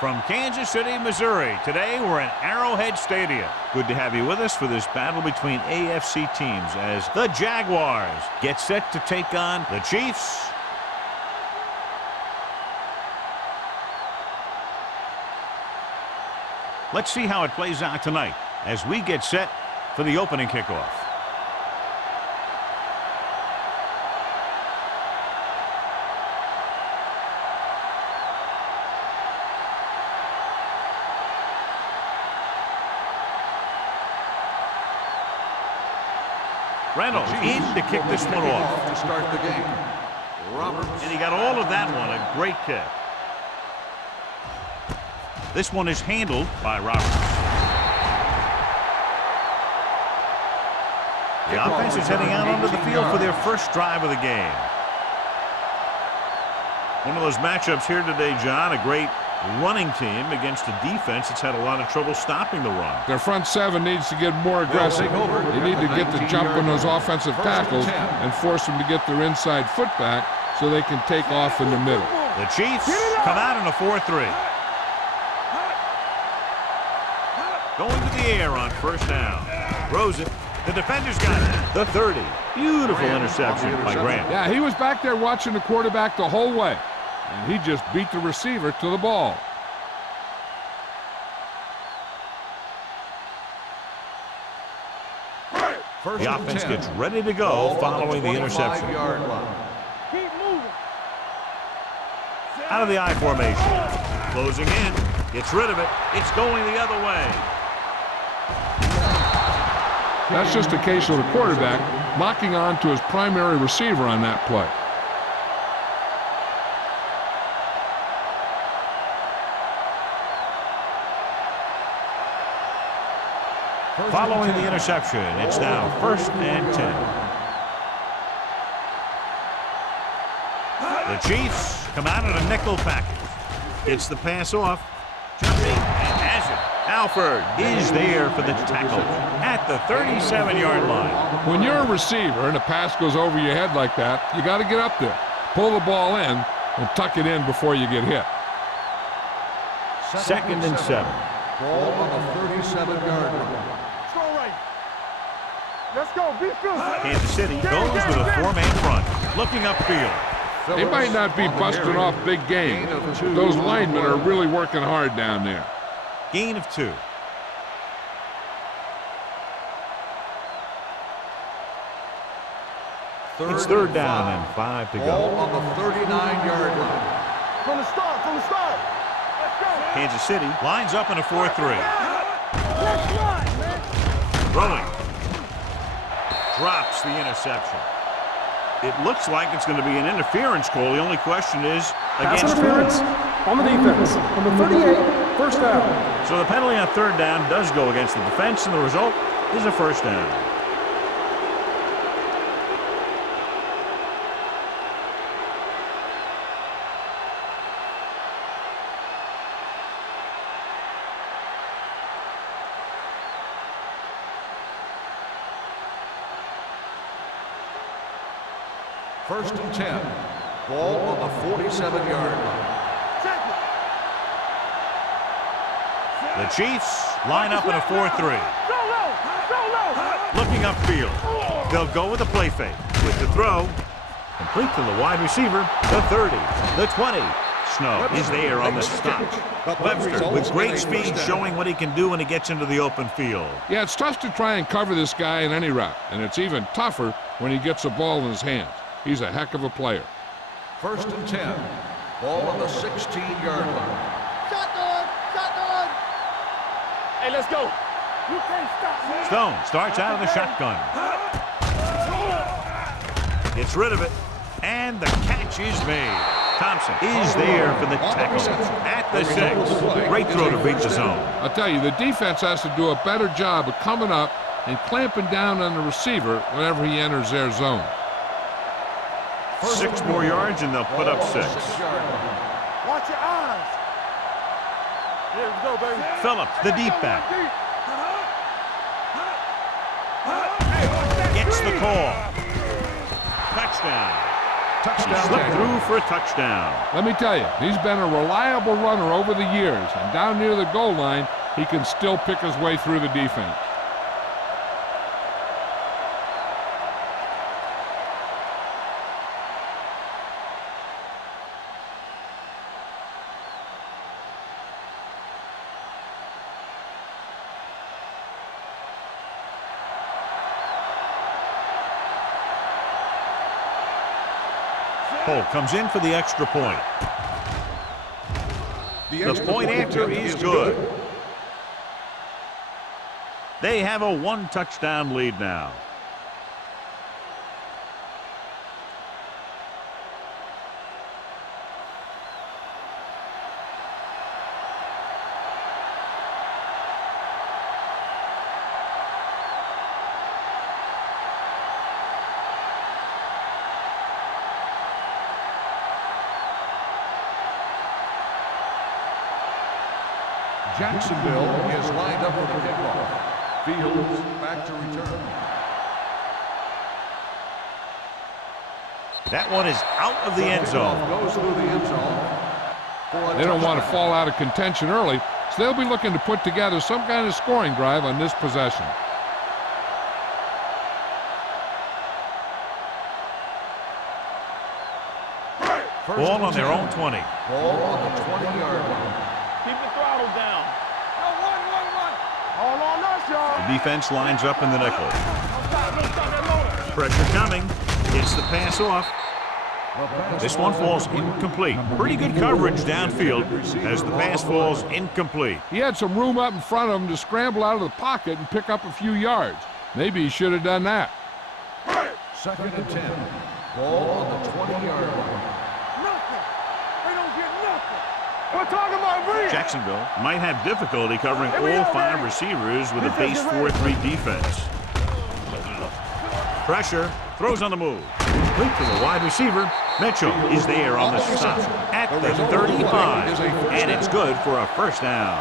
From Kansas City, Missouri, today we're in Arrowhead Stadium. Good to have you with us for this battle between AFC teams as the Jaguars get set to take on the Chiefs. Let's see how it plays out tonight as we get set for the opening kickoff. Reynolds in to kick this one off. To start the game. Roberts. And he got all of that one. A great kick. This one is handled by Roberts. The offense is heading out onto the field for their first drive of the game. One of those matchups here today, John. A great running team against a defense that's had a lot of trouble stopping the run. Their front seven needs to get more aggressive. They need to get the jump on those offensive tackles and force them to get their inside foot back so they can take off in the middle. The Chiefs come out in a 4-3. Going to the air on first down. Throws it. The defender's got it. The 30. Beautiful interception by Grant. Yeah, he was back there watching the quarterback the whole way. And he just beat the receiver to the ball. The offense gets ready to go following the interception. Keep moving. Out of the I formation. Closing in. Gets rid of it. It's going the other way. That's just a case of the quarterback locking on to his primary receiver on that play. Following the interception, it's now 1st and 10. The Chiefs come out in a nickel package. Gets the pass off. Jumping and has it. Alford is there for the tackle at the 37-yard line. When you're a receiver and a pass goes over your head like that, you got to get up there, pull the ball in, and tuck it in before you get hit. 2nd and 7. Ball on the 37-yard line. Let's go. Be good. Kansas City goes with a 4-man front, looking upfield. They might not be busting off big game, but those linemen are really working hard down there. Gain of 2. It's 3rd down and 5 to go. Ball on the 39-yard line. From the start. Let's go. Kansas City lines up in a 4-3. Let's run, man. Throwing. Drops the interception. It looks like it's going to be an interference call. The only question is Pass against interference on the defense. Number 38, first down. So the penalty on 3rd down does go against the defense, and the result is a 1st down. First and 10. Ball on the 47-yard line. The Chiefs line up in a 4-3. Looking upfield. They'll go with a play fake. With the throw, complete to the wide receiver, the 30, the 20. Snow is there on the stop. Webster with great speed showing what he can do when he gets into the open field. Yeah, it's tough to try and cover this guy in any route, and it's even tougher when he gets the ball in his hands. He's a heck of a player. First and 10. Ball on the 16-yard line. Shotgun. Hey, let's go. You can't stop, man. Stone starts out of the shotgun. Gets rid of it, and the catch is made. Thompson is there for the tackle at the 6. Great throw to beat the zone. I'll tell you, the defense has to do a better job of coming up and clamping down on the receiver whenever he enters their zone. 6 more yards, and they'll put up 6. Watch your eyes. Here we go, baby. Phillips, the deep back. Gets the call. Touchdown. He slipped through for a touchdown. Let me tell you, he's been a reliable runner over the years, and down near the goal line, he can still pick his way through the defense. Cole comes in for the extra point. The point after is good. They have a one-touchdown lead now. Jacksonville is lined up for the kickoff. Fields back to return. That one is out of the end zone. Goes through the end zone. They don't want to fall out of contention early, so they'll be looking to put together some kind of scoring drive on this possession. Ball on their own 20. Ball on the 20-yard line. Keep the throttle down. No, one. All on us, y'all. The defense lines up in the nickel. Pressure coming. Hits the pass off. This one falls incomplete. Pretty good coverage downfield as the pass falls incomplete. He had some room up in front of him to scramble out of the pocket and pick up a few yards. Maybe he should have done that. 2nd and 10. Ball on the 20-yard line. Nothing. They don't get nothing. We're talking about breathing. Jacksonville might have difficulty covering all 5 receivers with a base 4-3 defense. Pressure, throws on the move. Complete to the wide receiver. Mitchell is there on the stop at the 35, and it's good for a first down.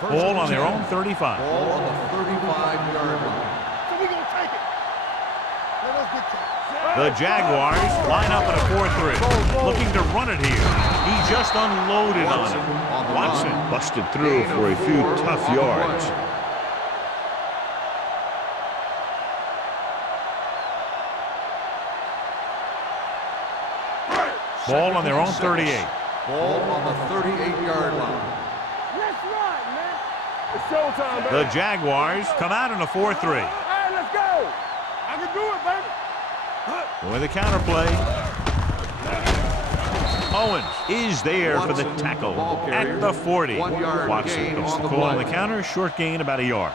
Ball on their own 35. Ball on the 35-yard line. So we're going to take it. Let us get to it. The Jaguars line up in a 4-3, looking to run it here. He just unloaded on him. Watson busted through for a few tough yards. Ball on their own 38. Ball on the 38-yard line. Let's run, man. It's showtime, baby. The Jaguars come out in a 4-3. Hey, let's go. I can do it, baby. With a counterplay. Owens is there for the tackle at the 40. Watson gets the call on the counter. Short gain, about a yard.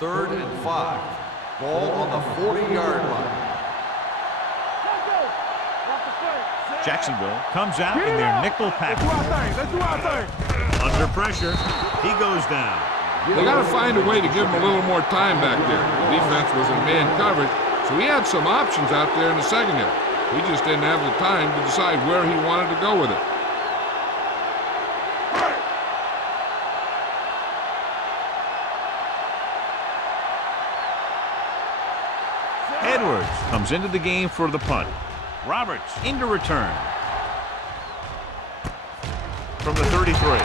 Third and 5. Ball on the 40-yard line. Let's go. Watch the play. Jacksonville comes out in their nickel package. Let's do our thing. Under pressure, he goes down. They got to find a way to give him a little more time back there. The defense was in man coverage, so he had some options out there in the secondary. He just didn't have the time to decide where he wanted to go with it. Edwards comes into the game for the punt. Roberts into return. From the 33.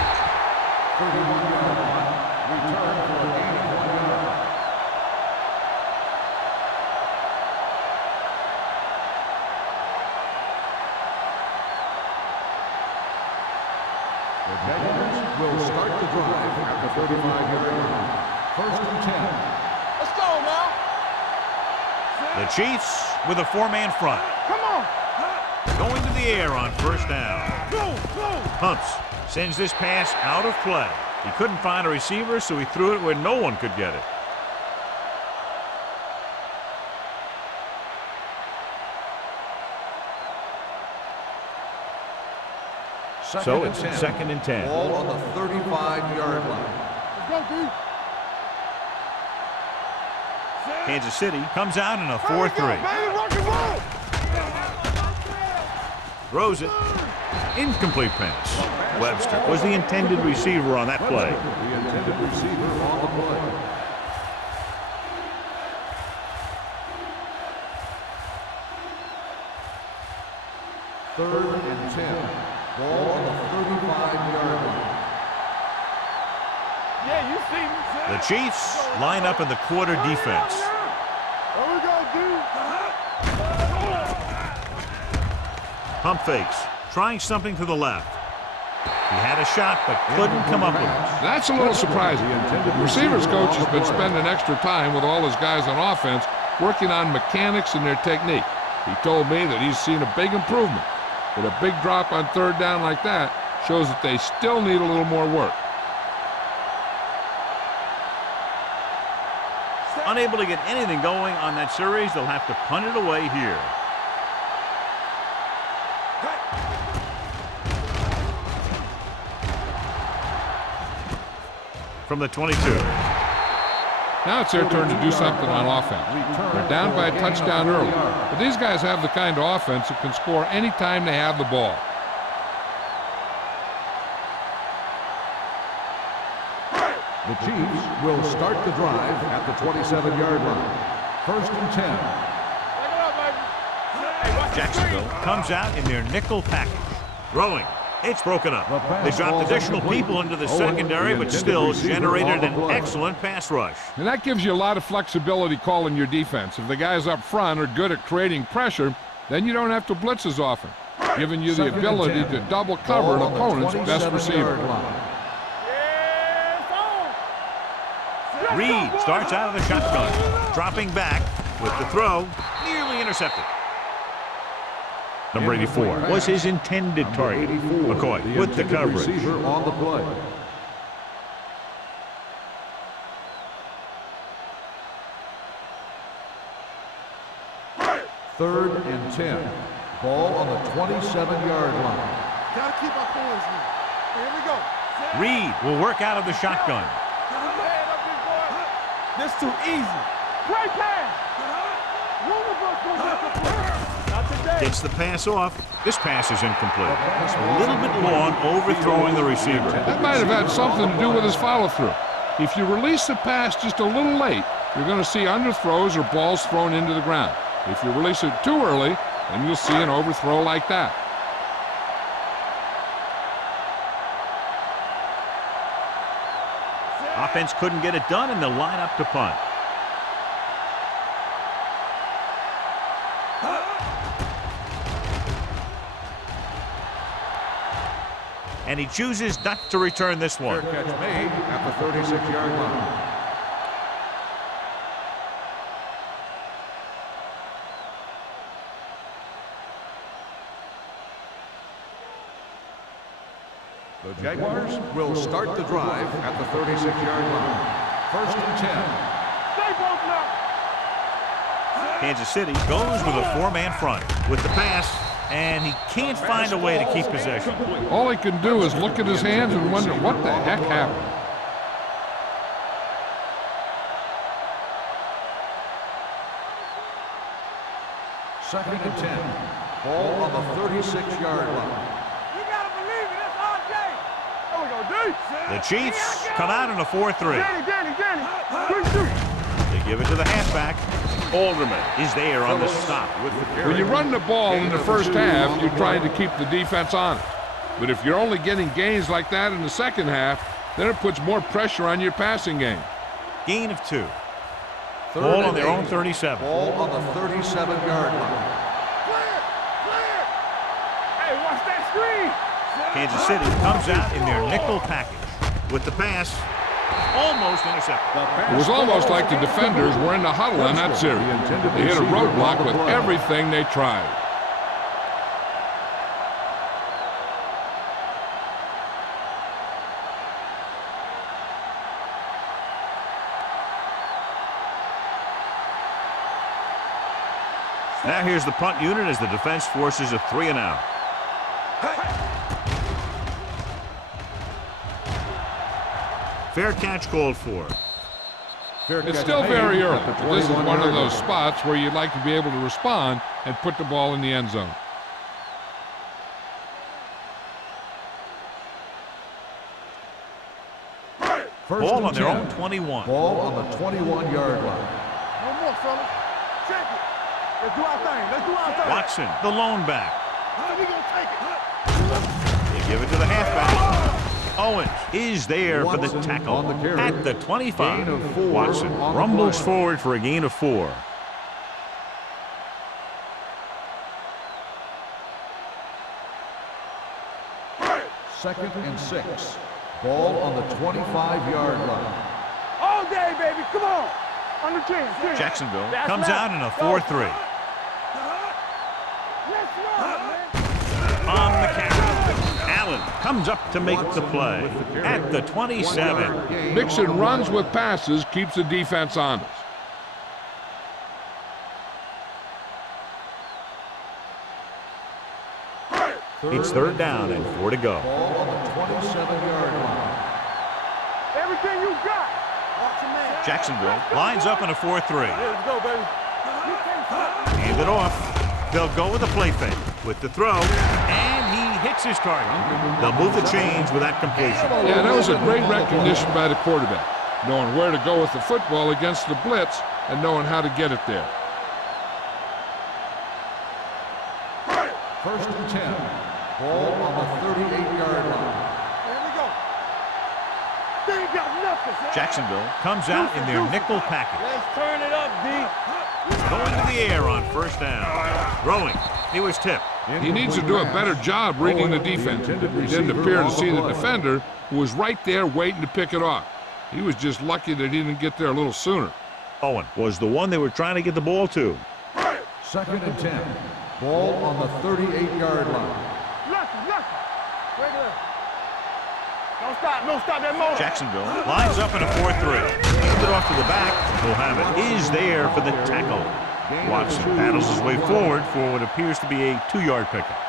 31-yard line. Return for a gain of 1 yard. The Jaguars will start the drive at the 35-yard line. 1st and 10. Let's go now. The Chiefs with a 4-man front. Come on. Going to the air on first down. Go. Hunts sends this pass out of play. He couldn't find a receiver, so he threw it where no one could get it. So it's 2nd and 10. Ball on the 35-yard line. Let's go, D. Kansas City comes out in a Here we go, 4-3. baby. Rock and roll. Throws it. Incomplete pass. Webster was the intended receiver on that play. The intended receiver on the play. Third and 10. Ball on the 35-yard line. Yeah, you see me. The Chiefs line up in the quarter defense. There we go, dude. Pump fakes. Trying something to the left. He had a shot, but couldn't come up with it. That's a little surprising. The receivers coach has been spending extra time with all his guys on offense working on mechanics and their technique. He told me that he's seen a big improvement. But a big drop on third down like that shows that they still need a little more work. Unable to get anything going on that series, they'll have to punt it away here. From the 22. Now it's their turn to do something on offense. They're down by a touchdown early, but these guys have the kind of offense that can score anytime they have the ball. The Chiefs will start the drive at the 27-yard line. First and 10. Jacksonville comes out in their nickel package. Throwing. It's broken up. They dropped additional people into the secondary, but still generated an excellent pass rush. And that gives you a lot of flexibility calling your defense. If the guys up front are good at creating pressure, then you don't have to blitz as often, giving you the ability to double cover an opponent's best receiver. Reed starts out of the shotgun, dropping back with the throw, nearly intercepted. Number 84 was his intended target. McCoy with the coverage. Receiver on the play. Third and 10. Ball on the 27-yard line. Gotta keep our points in. Here we go. Reed will work out of the shotgun. This too easy. Great pass. Not today. Gets the pass off. This pass is incomplete. A little bit long, overthrowing the receiver. That might have had something to do with his follow-through. If you release the pass just a little late, you're going to see underthrows or balls thrown into the ground. If you release it too early, then you'll see an overthrow like that. Offense couldn't get it done, and they'll line up to punt. And he chooses not to return this one. Fair catch made at the 36-yard line. The Jaguars will start the drive at the 36-yard line. First and 10. Kansas City goes with a four-man front with the pass, and he can't find a way to keep possession. All he can do is look at his hands and wonder what the heck happened. Second and 10. Ball on the 36-yard line. You gotta believe it. That's RJ. There we go, dude. The Chiefs come out in a 4-3. Danny. They give it to the halfback. Alderman is there on the stop with the carry. When you run the ball in the first half, you're trying to keep the defense honest. But if you're only getting gains like that in the second half, then it puts more pressure on your passing game. Gain of 2. Third Ball and on their 8. own 37. Ball on the 37-yard line. Hey, watch that screen. Kansas City comes out in their nickel package with the pass. Almost intercepted. It was almost like the defenders were in the huddle on that series. They hit a roadblock with everything they tried. Now here's the punt unit as the defense forces a 3-and-out. Fair catch called for. It's still very early, but this is one of those spots where you'd like to be able to respond and put the ball in the end zone. First Ball and on their 10. own 21. Ball on the 21-yard line. No more, fellas. Check it. Let's do our thing. Let's do our thing. Watson, the lone back. So we gonna take it. They give it to the halfback. Owens is there for the Watson tackle on the carry. at the 25. Gain of 4 Watson on the rumbles play. forward for a gain of 4. Second and 6. Ball on the 25-yard line. All day, baby. Come on. Under 10. Jacksonville That's comes left. out in a Go. 4-3. Let's run, man. On the carry. Allen comes up to make the play at the 27. Mixon runs with passes, keeps the defense honest. It's third down and 4 to go. Ball on the 27-yard line. Everything you got. Watch your man. Jacksonville lines up in a 4-3. Let's go, baby. Hand it off. They'll go with a play fake with the throw, and he hits his target. They'll move the chains with that completion. Yeah, that was a great recognition by the quarterback, knowing where to go with the football against the blitz and knowing how to get it there. First and 10. Ball on the 38-yard line. Here we go. They ain't got nothing. Jacksonville comes out in their nickel package. Let's turn it up, D. Going to the air on first down. Throwing. He was tipped. He needs to do a better job reading the defense. He didn't appear to see the defender, who was right there waiting to pick it off. He was just lucky that he didn't get there a little sooner. Owen was the one they were trying to get the ball to. Second and 10. Ball on the 38-yard line. Lucky. Regular. Don't stop that motor. Jacksonville lines up in a 4-3. Hand it off to the back. Mohammed is there for the tackle. Watson battles his way forward for what appears to be a 2-yard pickup.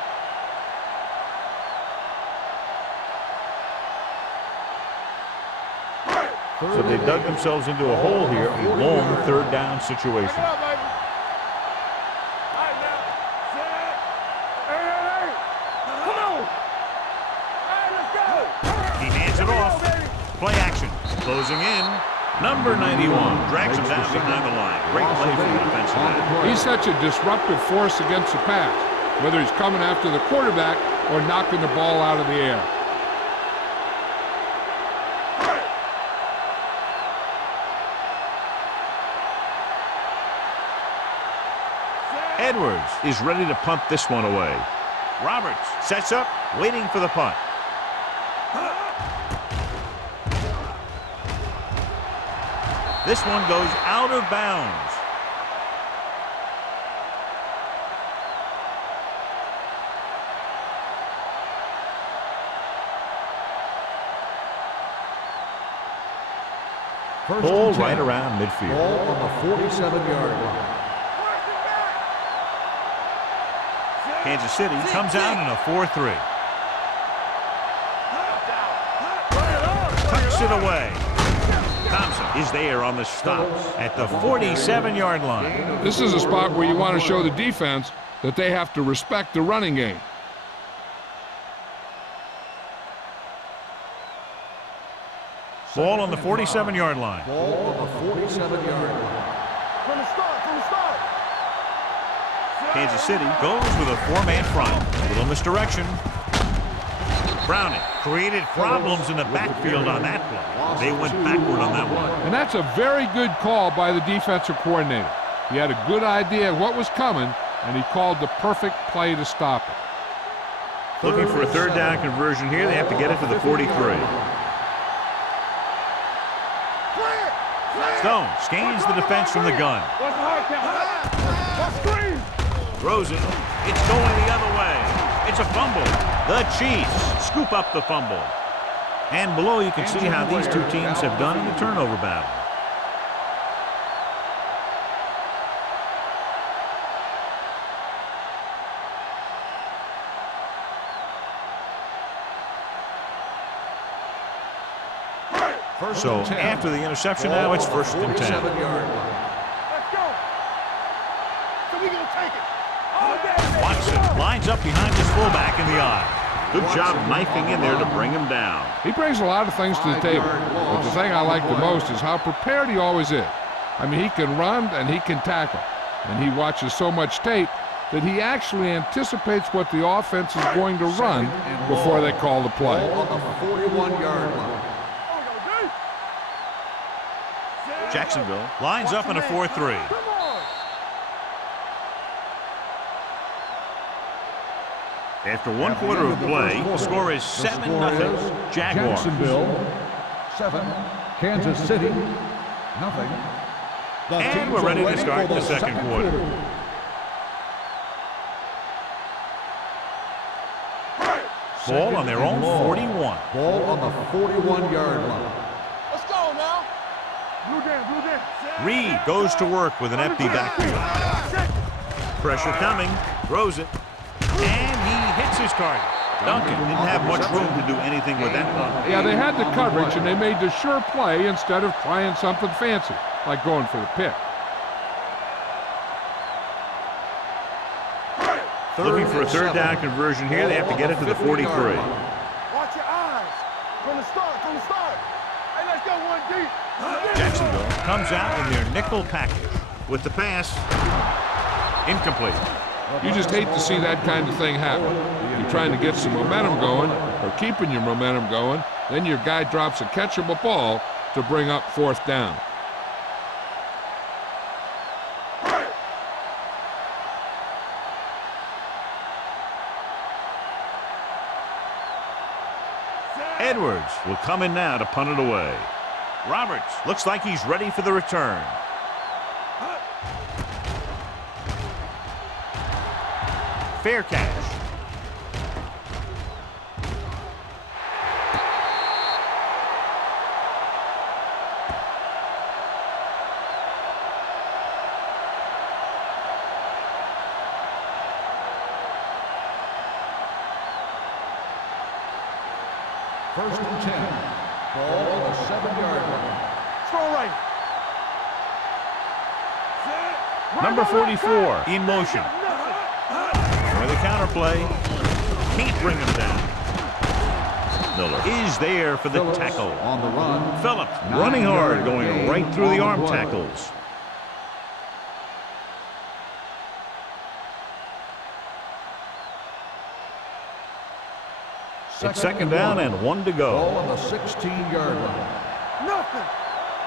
So they dug themselves into a hole here, a long third down situation. Pick it up, baby. All right, now. Set. Hey. Come on. All right, let's go. He hands it off. Play action. Closing in. Number 91 drags him down behind the line. Great play from the defensive end. He's such a disruptive force against the pass, whether he's coming after the quarterback or knocking the ball out of the air. Edwards is ready to punt this one away. Roberts sets up, waiting for the punt. This one goes out of bounds. Ball right around midfield. Ball on the 47-yard line. Kansas City comes out in a 4-3. Tucks it away. Thompson is there on the stop at the 47-yard line. This is a spot where you want to show the defense that they have to respect the running game. Ball on the 47-yard line. Ball on the 47-yard line. From the start. Kansas City goes with a 4-man front. A little misdirection. Browning created problems in the backfield on that play. They went backward on that one. And that's a very good call by the defensive coordinator. He had a good idea of what was coming, and he called the perfect play to stop it. Looking for a third down conversion here. They have to get it to the 43. Stone scans the defense from the gun. What's the hard count? What's screen? Throws it. It's going the other way. It's a fumble. The Chiefs scoop up the fumble. And below you can see how these two teams have done in the turnover battle. So after the interception now, it's first and 10. Let's go. So we gonna take it. All day, baby. Watson lines up behind his fullback in the eye. Good job knifing in there to bring him down. He brings a lot of things to the table, but the thing I like the most is how prepared he always is. I mean, he can run and he can tackle, and he watches so much tape that he actually anticipates what the offense is going to run before they call the play. On the 41-yard line. Jacksonville lines up in a 4-3. After one quarter of play, the score is 7-0. Jaguars. Jacksonville 7, Kansas City nothing. And we're ready to start the second quarter. Ball on their own 41. Ball on the 41-yard line. Let's go now. Reed goes to work with an empty backfield. Pressure coming, throws it, and he hits his target. Duncan didn't have much room to do anything with that one. Yeah, they had the coverage, and they made the sure play instead of trying something fancy, like going for the pick. Looking for a third down conversion here. They have to get it to the 43. Watch your eyes. From the start. Hey, let's go one deep. Jacksonville comes out in their nickel package with the pass. Incomplete. You just hate to see that kind of thing happen. You're trying to get some momentum going, or keeping your momentum going, then your guy drops a catchable ball to bring up fourth down. Edwards will come in now to punt it away. Roberts looks like he's ready for the return. Fair catch. First and 10. Ball on the 7-yard line. Throw right. Number 44 in motion. For the counterplay. Can't bring him down. Miller is there for the Phillips tackle. on the run. Phillips running hard, going right through the arm tackles. It's second down and 1 to Ball go. on the 16-yard line. Nothing.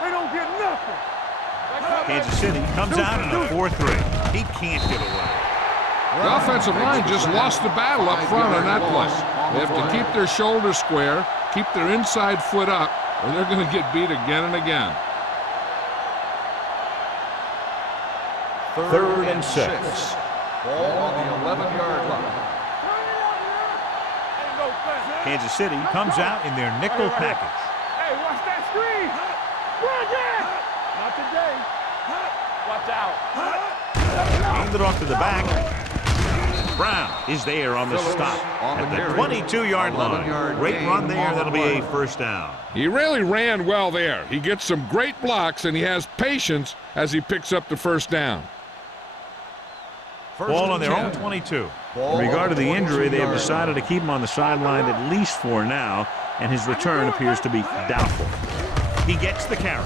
They don't get nothing. Kansas City comes out in a 4-3. He can't get away. The offensive line just lost the battle up front on that play. They have to keep their shoulders square, keep their inside foot up, or they're going to get beat again and again. Third and 6. Ball on the 11-yard line. Kansas City comes out in their nickel package. Hey, watch that screen. Run that. Not today. Watch out. Hand it off to the back. Brown is there on the stop at the 22-yard line. Great run there. That'll be a first down. He really ran well there. He gets some great blocks, and he has patience as he picks up the first down. Ball on their own 22. In regard to the injury, they have decided to keep him on the sideline at least for now, and his return appears to be doubtful. He gets the carry.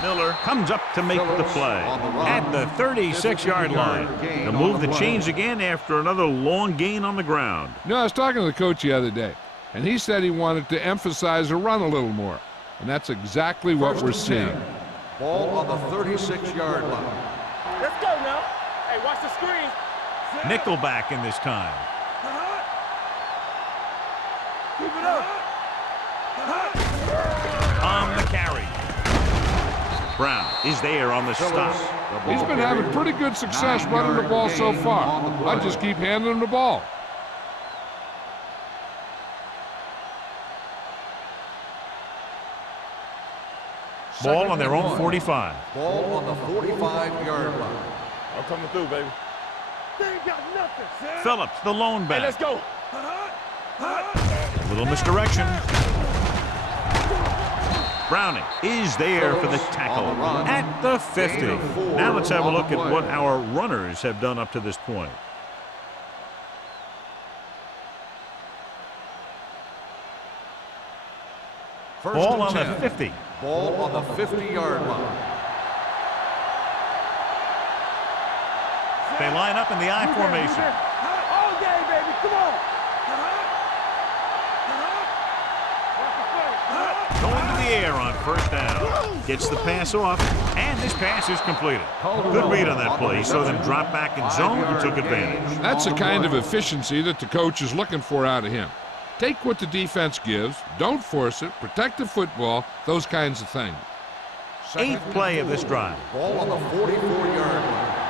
Miller comes up to make the play at the 36-yard line. They'll move the chains again after another long gain on the ground. You know, I was talking to the coach the other day, and he said he wanted to emphasize the run a little more, and that's exactly what we're seeing. Ball on the 36-yard line. Let's go now. Hey, watch the screen. Nickelback in this time. Keep it up. On the carry. Brown is there on the stop. He's been having pretty good success running the ball so far. I just keep handing him the ball. Ball on their own 45. Ball on the 45-yard line. I'm coming through, baby. They ain't got nothing, son. Phillips, the lone Hey, back. let's go. A little misdirection. Browning is there for the tackle at the 50. Now let's have a look at what our runners have done up to this point. First Ball and on the 10. 50. Ball on the 50-yard line. They line up in the I formation. All day, baby. Come on. Going to the air on first down. Gets the pass off, and this pass is completed. Good read on that play. He saw them drop back in zone and took advantage. That's the kind of efficiency that the coach is looking for out of him. Take what the defense gives, don't force it, protect the football, those kinds of things. Eighth play of this drive. Ball on the 44-yard line.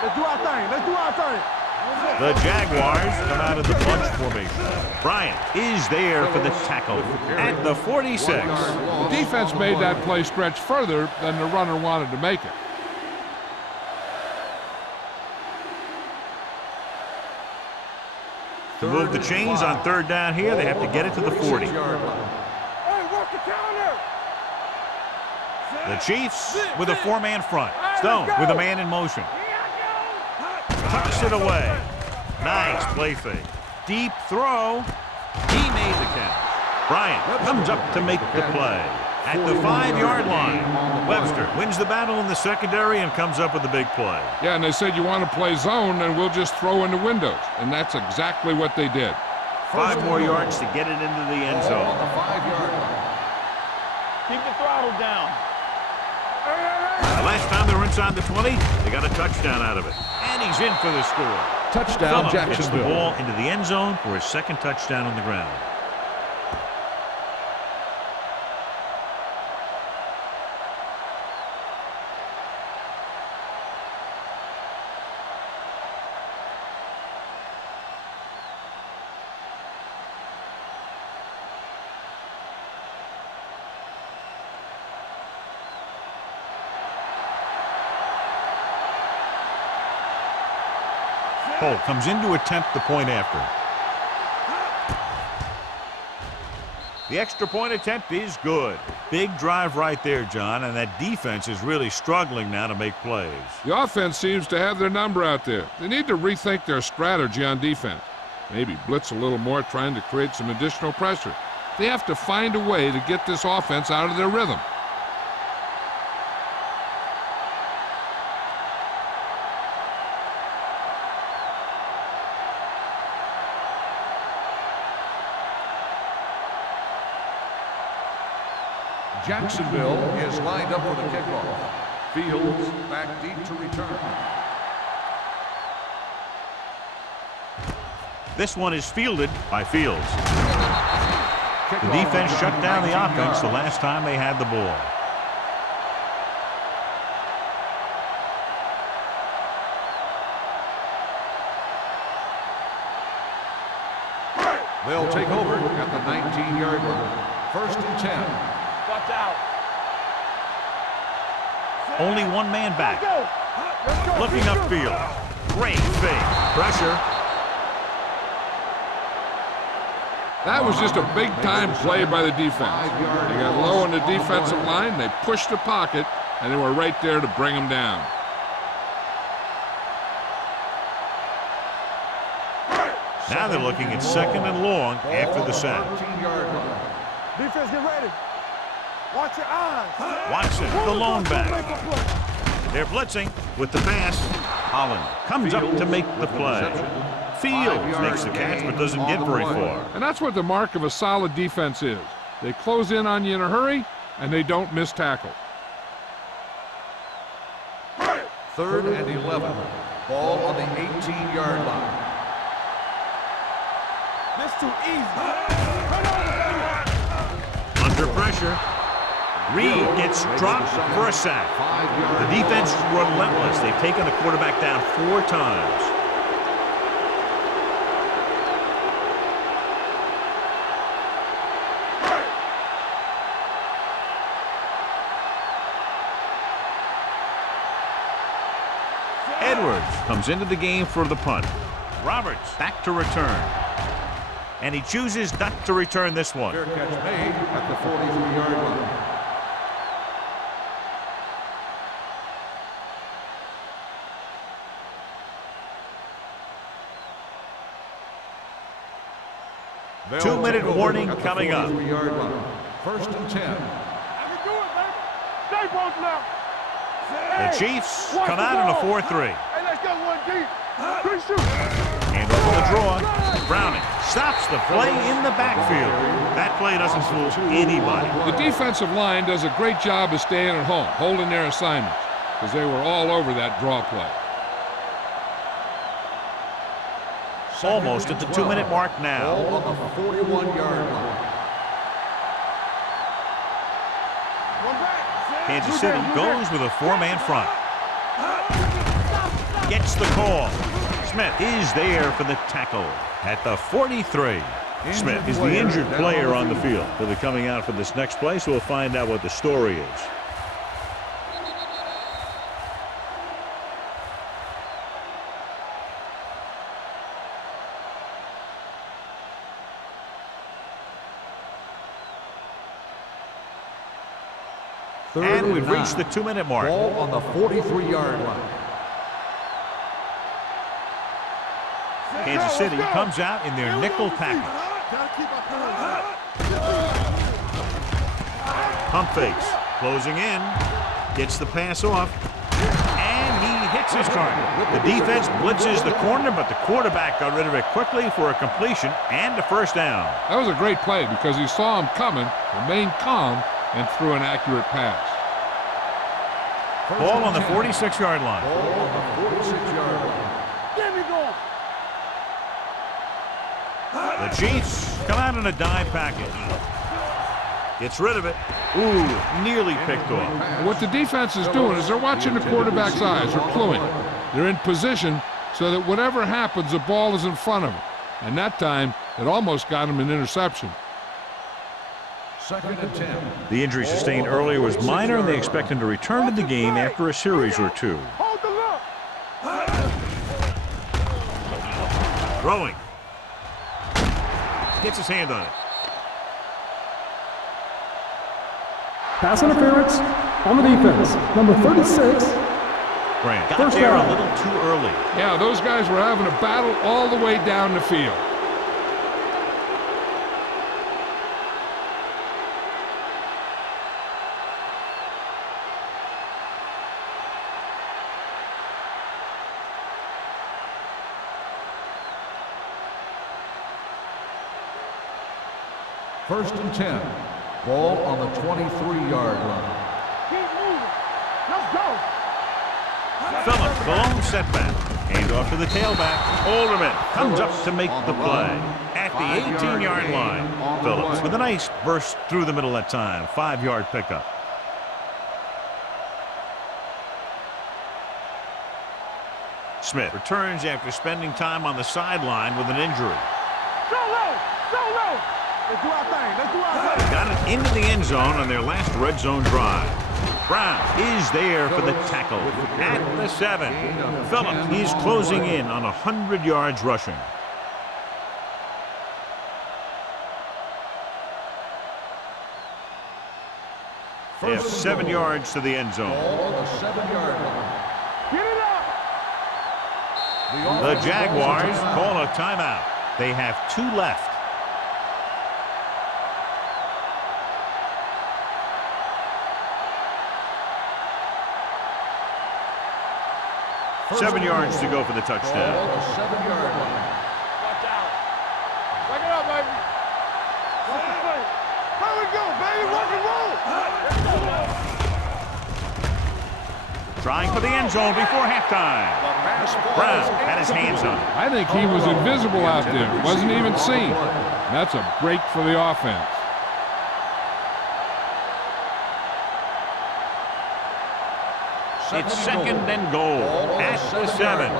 Let's do our thing. Let's do our thing. The Jaguars come out of the bunch formation. Bryant is there for the tackle at the 46. The defense made that play stretch further than the runner wanted to make it. To move the chains on third down here, they have to get it to the 40. Hey, work the counter. The Chiefs with a four-man front. Stone with a man in motion. Tucks it away. Nice play fake. Deep throw. He made the catch. Bryant comes up to make the play. At the 5-yard line, Webster wins the battle in the secondary and comes up with a big play. Yeah, and they said you want to play zone, and we'll just throw in the windows. And that's exactly what they did. 5 more yards to get it into the end zone. On the 5-yard line. Keep the throttle down. The last time they were inside the 20, they got a touchdown out of it. And he's in for the score. Touchdown, Phillip gets the Jacksonville. ball into the end zone for his second touchdown on the ground. Holt comes in to attempt the point after. The extra point attempt is good. Big drive right there, John, and that defense is really struggling now to make plays. The offense seems to have their number out there. They need to rethink their strategy on defense. Maybe blitz a little more, trying to create some additional pressure. They have to find a way to get this offense out of their rhythm. Jacksonville is lined up for the kickoff. Fields back deep to return. This one is fielded by Fields. The defense shut down the offense the last time they had the ball. They'll take over at the 19-yard line. First and 10. Watch out. Only one man back. Let's go. Looking upfield. Great fake. Pressure. That was just a big-time play by the defense. They got low on the defensive line, they pushed the pocket, and they were right there to bring them down. Now they're looking at second and long after the sack. 13-yard line. Defense, get ready. Watch your eyes. Watson, the lone back. They're blitzing with the pass. Holland comes up to make the play. Fields makes the catch but doesn't get very far. And that's what the mark of a solid defense is. They close in on you in a hurry, and they don't miss tackle. Third and 11. Ball on the 18-yard line. This too easy. Under pressure. Reed gets dropped for a sack. The defense is relentless. They've taken the quarterback down 4 times. Edwards comes into the game for the punt. Roberts back to return. And he chooses not to return this one. Fair catch made at the 43-yard line. They'll 2-minute take over warning at the coming up. 43-yard line. First and 10. I can do it, baby. Stay post now. The Chiefs come out in a 4-3. Hey, let's go one deep. Good shoot. And over the draw, Browning stops the play in the backfield. That play doesn't fool anybody. The defensive line does a great job of staying at home, holding their assignments, because they were all over that draw play. Almost at the 2-minute mark now. Ball on the 41-yard line. Kansas City goes with a 4-man front. Gets the call. Smith is there for the tackle at the 43. Smith is the injured player on the field. He'll be coming out for this next play, so we'll find out what the story is. And we've reached the 2-minute mark. Ball on the 43-yard line. Kansas City comes out in their nickel package. Pump fakes, closing in, gets the pass off, and he hits his target. The defense blitzes the corner, but the quarterback got rid of it quickly for a completion and a first down. That was a great play because he saw him coming, remained calm, and threw an accurate pass. Ball on the 46-yard line. Ball on the 46-yard line. Get me going. The Chiefs come out in a dime package. Gets rid of it. Ooh, nearly picked off. What the defense is doing is they're watching the quarterback's eyes. They're cluing. They're in position so that whatever happens, the ball is in front of them. And that time, it almost got him an interception. Second and 10. The injury sustained earlier was minor, and they expect him to return to the game after a series or two. Hold the look. Throwing. Gets his hand on it. Pass interference on the defense. Number 36. Grant got First there down. a little too early. Yeah, those guys were having a battle all the way down the field. First and 10. Ball on the 23-yard line. Keep moving. Let's go. Phillips, the lone setback. Hand off to the tailback. Alderman comes up to make the play at the 18-yard line. Phillips with a nice burst through the middle that time. 5-yard pickup. Smith returns after spending time on the sideline with an injury. So low. So low. Let's do our thing. Let's do our thing. Got it into the end zone on their last red zone drive. Brown is there for the tackle at the 7. Phillips, he's closing in on 100 yards rushing. They have 7 yards to the end zone. Ball on the 7-yard line. Get it up. The Jaguars call a timeout. They have 2 left. First 7 and yards to goal. go for the Ball touchdown. on the 7-yard line. Watch out. Back it up, baby. Watch the play. How we go, baby? Rock and roll. Trying for the end zone before halftime. Brown had his hands on it. I think he was invisible out there. Wasn't even seen. That's a break for the offense. It's second and goal at the 7. Hey,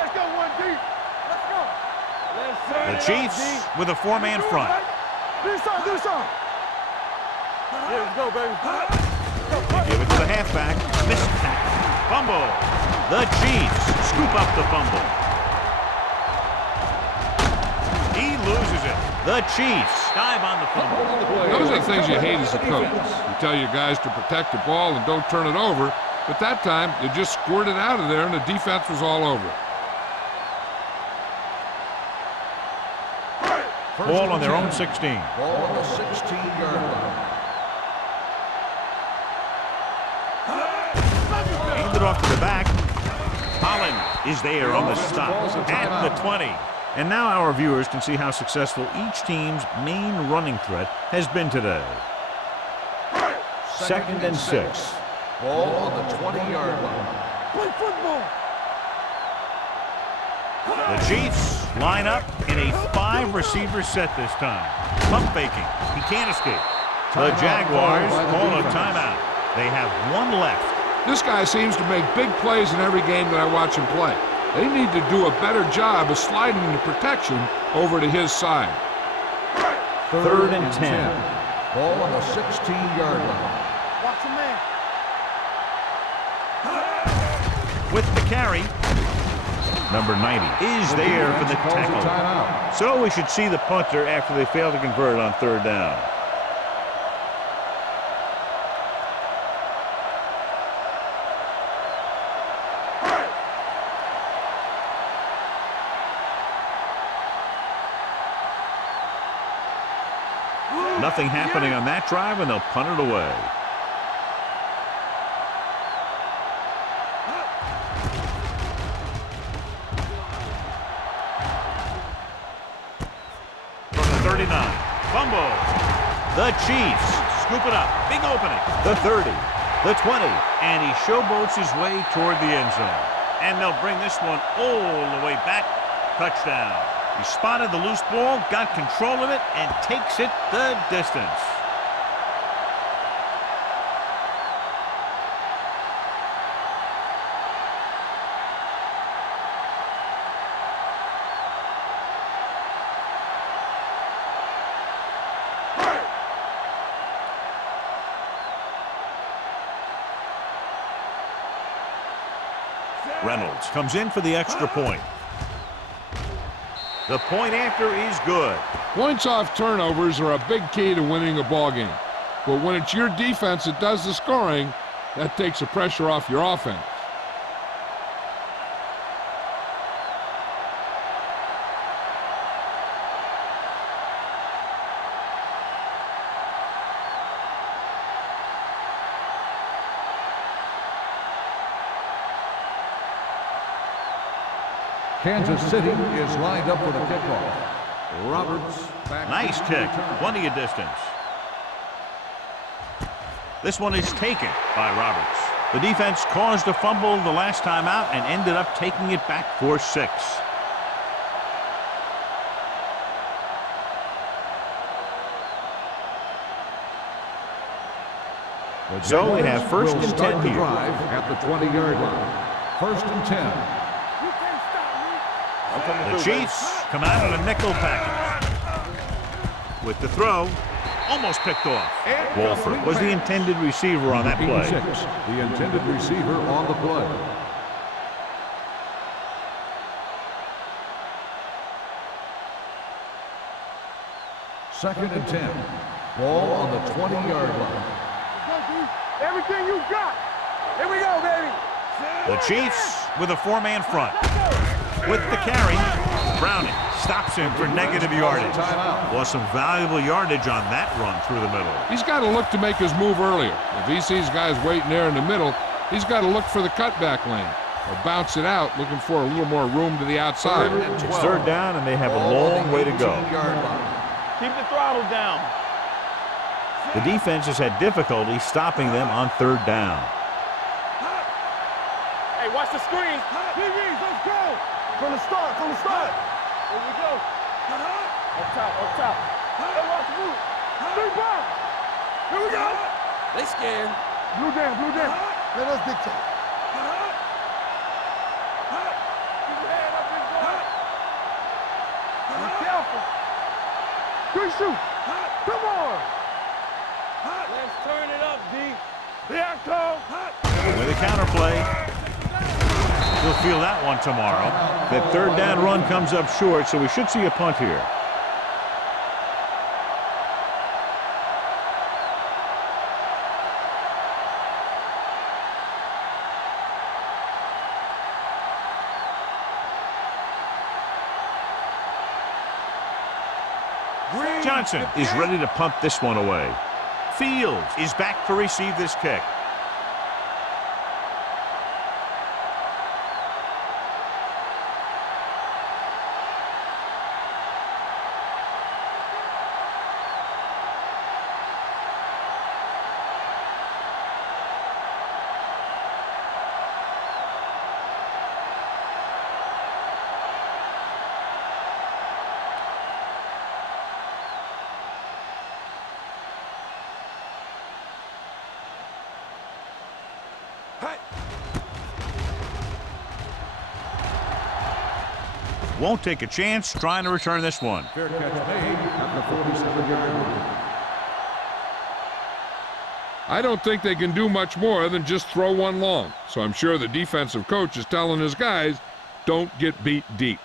let's go one deep. Let's go. The Chiefs with a 4-man front. Do something. Do something. Yeah, let's go, baby. Give it to the halfback. Missed tackle. Fumble. The Chiefs scoop up the fumble. He loses it. The Chiefs dive on the fumble. Those are the things you hate as a coach. You tell your guys to protect the ball and don't turn it over, but that time they just squirted out of there and the defense was all over it. Ball on their own 16. Ball on the 16-yard line. Aimed it off to the back. Holland is there on the stop at the 20. And now our viewers can see how successful each team's main running threat has been today. 2nd and 6. Ball on the 20-yard line. Play football. The Chiefs line up in a 5-receiver set this time. Pump faking. He can't escape. The Jaguars call a timeout. They have one left. This guy seems to make big plays in every game that I watch him play. They need to do a better job of sliding into protection over to his side. 3rd and 10. Ball on the 16-yard line. Watch your man. With the carry, number 90 is there for the tackle. So we should see the punter after they fail to convert on 3rd down. Nothing happening on that drive, and they'll punt it away. From the 39, fumble. The Chiefs scoop it up. Big opening. The 30, the 20, and he showboats his way toward the end zone. And they'll bring this one all the way back. Touchdown. He spotted the loose ball, got control of it, and takes it the distance. Reynolds comes in for the extra point. The point after is good. Points off turnovers are a big key to winning a ball game. But when it's your defense that does the scoring, that takes the pressure off your offense. Kansas City is lined up for the kickoff. Roberts back. Nice kick. Plenty of distance. This one is taken by Roberts. The defense caused a fumble the last time out and ended up taking it back for 6. So we have 1st and 10 here. Drive at the 20-yard line. 1st and 10. You can't stop me. I'm coming The through, Chiefs come out in a nickel package. With the throw, almost picked off. Wolford was the intended receiver on that play. 6, the intended receiver on the play. Second and 10. Ball on the 20-yard line. Everything you got. Here we go, baby. The Chiefs with a 4-man front. With the carry, Browning stops him for negative yardage. Lost some valuable yardage on that run through the middle. He's got to look to make his move earlier. If he sees guys waiting there in the middle, he's got to look for the cutback lane or bounce it out, looking for a little more room to the outside. It's 3rd down, and they have a long way to go. Keep the throttle down. The defense has had difficulty stopping them on 3rd down. Hey, watch the screen. DBs, let's go. From the start, from the start. Here we go. Up top, up top. Hey, watch the move. 3 ball. Here we go. They scared. Blue down, blue down. Let us dictate. Keep your head up, big boy. Be careful. Good shoot. Come on. Let's turn it up, D. Here I come. With a counterplay. We'll feel that one tomorrow. That 3rd down run comes up short, so we should see a punt here. Johnson is ready to pump this one away. Fields is back to receive this kick. Won't take a chance trying to return this one. Fair catch made at the 47-yard line. I don't think they can do much more than just throw one long. So I'm sure the defensive coach is telling his guys, don't get beat deep.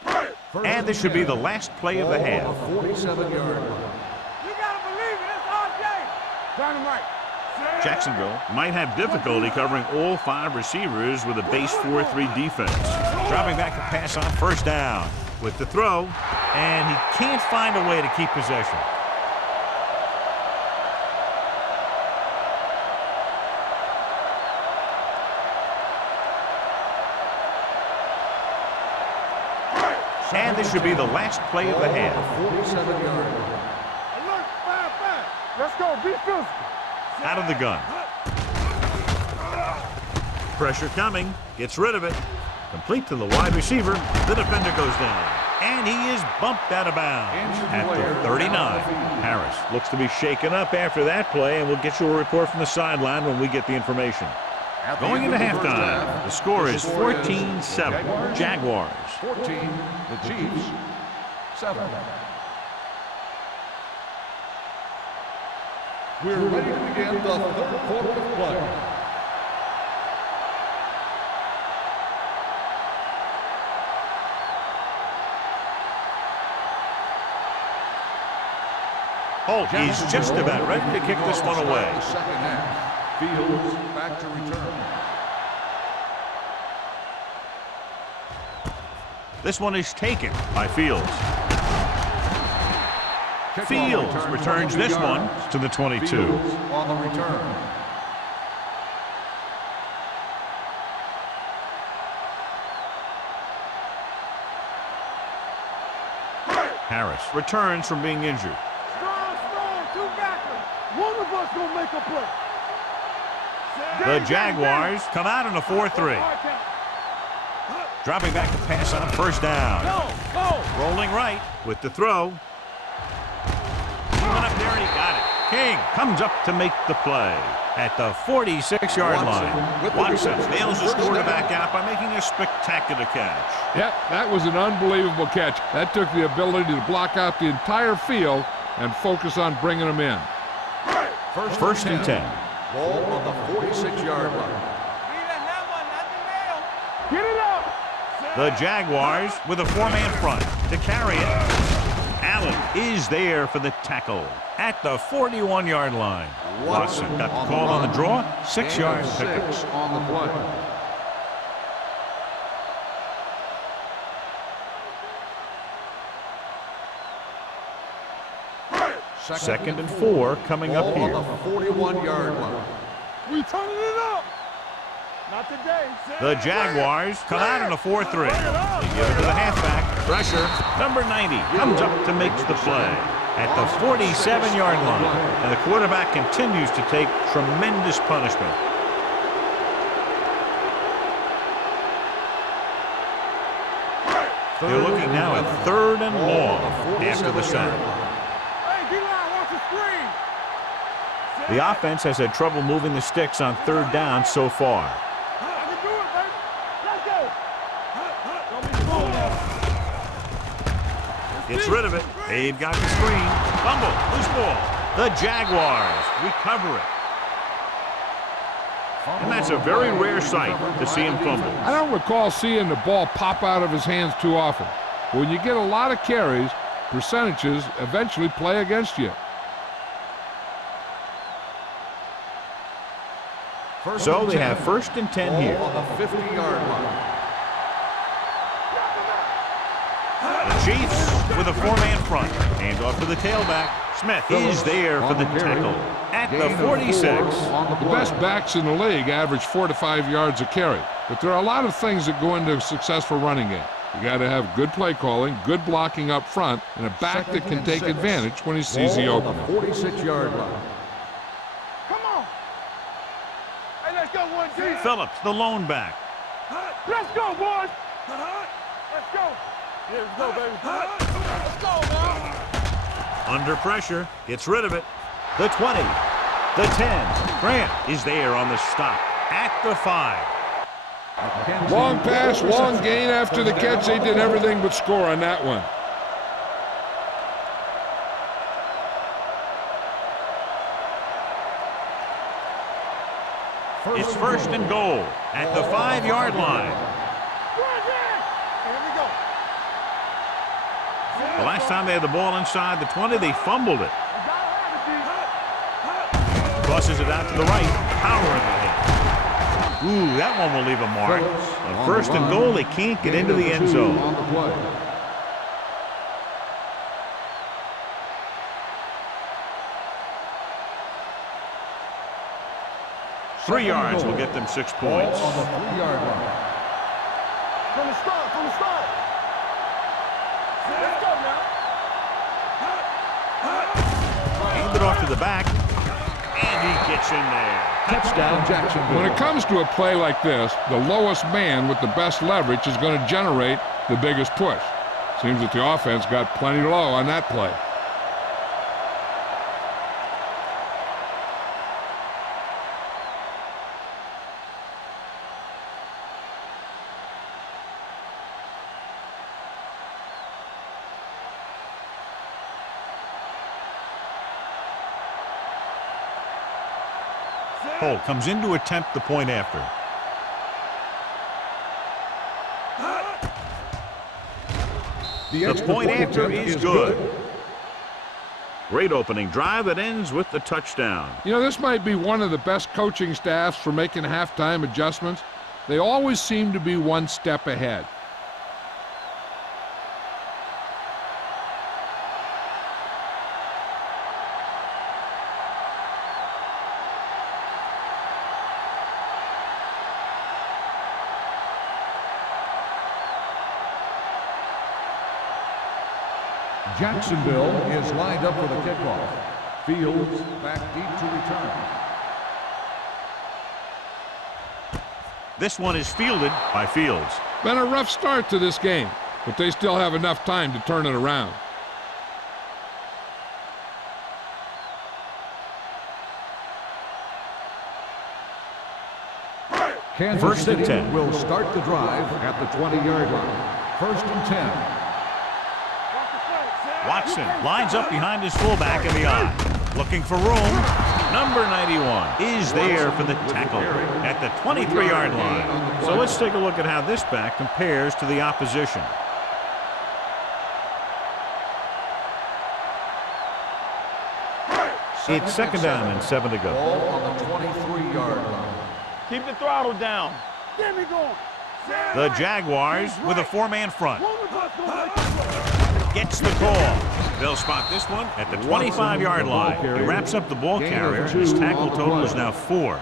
And this should be the last play of the half. 47-yard line. You gotta believe it. It's our game. Dynamite. Jacksonville might have difficulty covering all 5 receivers with a base 4-3 defense. Dropping back to pass on first down with the throw, and he can't find a way to keep possession. And this should be the last play of the half. 47-yard line. Alert, fire. Let's go. Be physical. Out of the gun. Pressure coming. Gets rid of it. Complete to the wide receiver. The defender goes down. And he is bumped out of bounds at the 39. Harris looks to be shaken up after that play, and we'll get you a report from the sideline when we get the information. Going into halftime, the score is 14-7. Jaguars. 14, the Chiefs, 7. We're ready to begin the third quarter of play. Holt is just about ready to kick this one away. The second half. Fields back to return. This one is taken by Fields. Fields returns this one to the 22. Fields on the return. Harris returns from being injured. Strong, 2 backers. One of us gonna make a play. The Jaguars come out in a 4-3. Dropping back to pass on first down. Go. Rolling right with the throw. He went up there and he got it. King comes up to make the play at the 46-yard line. Watson nails his quarterback out by making a spectacular catch. Yep, that was an unbelievable catch. That took the ability to block out the entire field and focus on bringing them in. First and 10. Ball on the 46-yard line. Get it up. The Jaguars with a 4-man front to carry it. Allen is there for the tackle at the 41-yard line. Watson got the call on the draw. 6-yard pickup. 6 on the play. Second and 4 coming up here. On the 41-yard line. We turning it up. Not today. The Jaguars come out in a 4-3. They give it to the halfback. Pressure. Number 90 comes up to make the play at the 47-yard line. And the quarterback continues to take tremendous punishment. They're looking now at 3rd and long after the sack. Hey, D-line, watch the screen. The offense has had trouble moving the sticks on 3rd down so far. I can do it, baby. Let's go. Don't be fooling. Gets rid of it. They've got the screen. Fumble. Loose ball. The Jaguars recover it. And that's a very rare sight to see him fumble. I don't recall seeing the ball pop out of his hands too often. When you get a lot of carries, percentages eventually play against you. So they have 1st and 10 here. On the 50-yard line. The Chiefs with a 4-man front. Hand off to the tailback. Smith is there for the tackle at the 46. The best backs in the league average 4 to 5 yards a carry. But there are a lot of things that go into a successful running game. You got to have good play calling, good blocking up front, and a back that can take advantage when he sees the opening. 46-yard line. Come on. Hey, let's go, one, G. Phillips, the lone back. Let's go, boys. Let's go. Yeah, let's go, baby. Let's go, now. Under pressure, gets rid of it. The 20, the 10. Grant is there on the stop at the 5. Long pass, long gain after the catch. They did everything but score on that one. It's first and goal at the 5-yard line. Here we go. The last time they had the ball inside the 20, they fumbled it. Crosses it out to the right, powering it. Ooh, that one will leave a mark. On first and goal, they can't get into the end zone. 3 yards will get them 6 points. On the 3-yard line. From the start, from the start. Let's go now. Aimed it off to the back, and he gets in there. Touchdown, Jacksonville. When it comes to a play like this, the lowest man with the best leverage is going to generate the biggest push. Seems that the offense got plenty low on that play. Holt comes in to attempt the point after. The point after is good. Great opening drive that ends with the touchdown. You know, this might be one of the best coaching staffs for making halftime adjustments. They always seem to be one step ahead. Jacksonville is lined up for the kickoff. Fields back deep to return. This one is fielded by Fields. Been a rough start to this game, but they still have enough time to turn it around. Kansas City will start the drive at the 20-yard line. First and 10. Watson lines up behind his fullback in the eye. Looking for room. Number 91 is there for the tackle at the 23-yard line. So let's take a look at how this back compares to the opposition. It's second down and 7 to go. Ball on the 23-yard line. Keep the throttle down. Get me going. The Jaguars with a 4-man front. Gets the call. They'll spot this one at the 25-yard line. He wraps up the ball carrier, and his tackle total is now 4.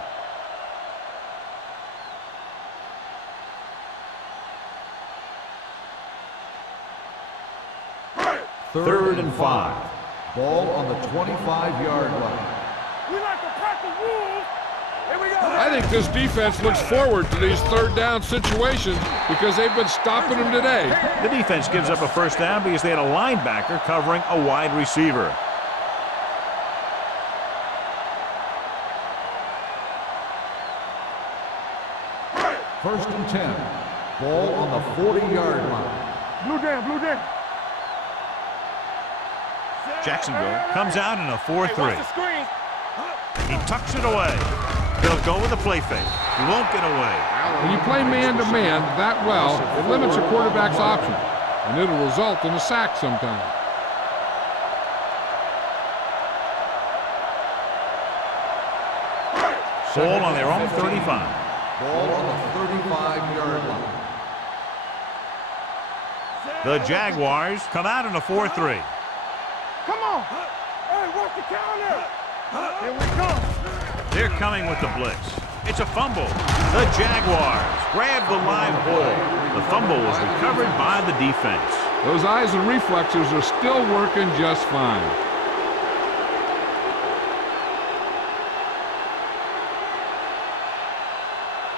Third and 5. Ball on the 25-yard line. We like to practice rules. Here we go. I think this defense looks forward to these third down situations because they've been stopping them today. The defense gives up a first down because they had a linebacker covering a wide receiver. First and 10. Ball on the 40-yard line. Blue down, blue down. Jacksonville comes out in a 4-3. Watch the screen. He tucks it away. He'll go with a play fake. He won't get away. When you play man-to-man that well, it limits a quarterback's options, and it'll result in a sack sometimes. Ball on their own 35. Ball on the 35-yard line. The Jaguars come out in a 4-3. Come on. Hey, what's the counter? Here we go. They're coming with the blitz. It's a fumble. The Jaguars grab the live ball. The fumble was recovered by the defense. Those eyes and reflexes are still working just fine.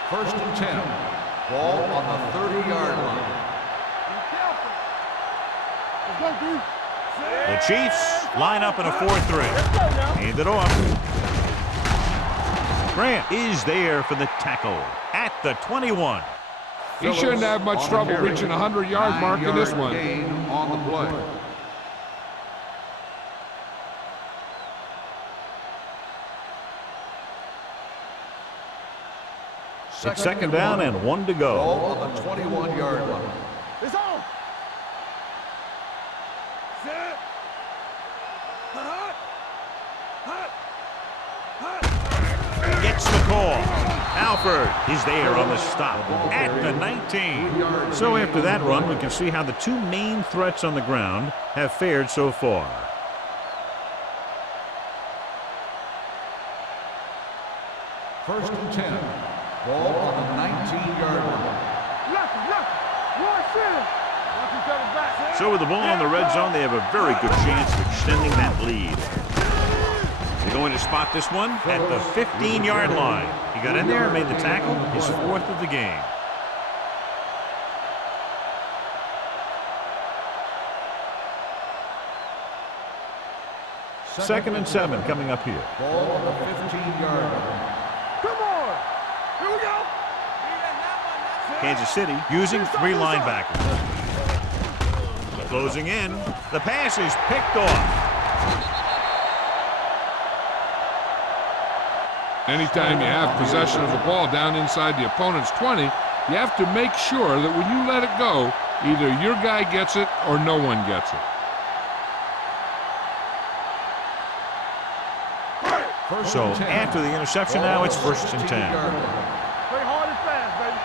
First and 10. Ball on the 30-yard line. Let's go, dude. The Chiefs line up in a 4-3. Hand it off. Grant is there for the tackle at the 21. He shouldn't have much trouble reaching the 100-yard mark in this one. Gain on the play. It's second down and 1 to go. Ball on the 21-yard line. It's on. Set. Gets the call. Alford is there on the stop at the 19. So after that run, we can see how the two main threats on the ground have fared so far. First and 10. Ball on the 19-yard line. So with the ball in the red zone, they have a very good chance of extending that lead. They're going to spot this one at the 15-yard line. He got in there and made the tackle, his 4th of the game. Second and 7 coming up here. Ball on the 15-yard line. Come on. Here we go. Kansas City using 3 linebackers. Closing in. The pass is picked off. Anytime you have possession of the ball down inside the opponent's 20, you have to make sure that when you let it go, either your guy gets it or no one gets it. First So and 10. after the interception now, it's first and 10. 16-yard line. Play hard and fast, baby.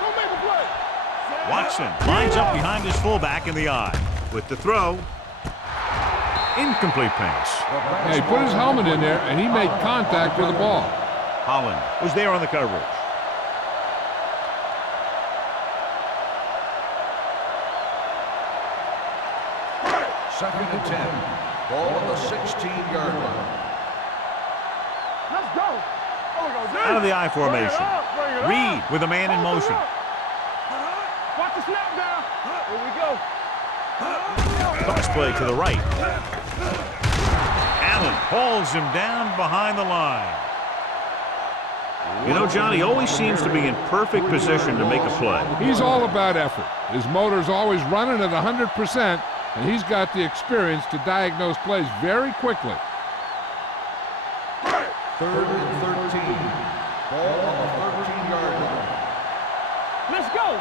Go make a play. Watson lines up behind his fullback in the eye. With the throw, incomplete pass. Yeah, he put his helmet in there and he made contact with the ball. Holland was there on the coverage. Second and 10. Ball on the 16-yard line. Let's go. Oh, go, dude. Out of the I formation. Bring it up. Reed with a man in Hold it motion. up. Watch the snap down. Here we go. Toss play to the right. Allen hauls him down behind the line. You know, John, he always seems to be in perfect position to make a play. He's all about effort. His motor's always running at 100%, and he's got the experience to diagnose plays very quickly. Third and 13. Ball on the 13-yard line. Let's go.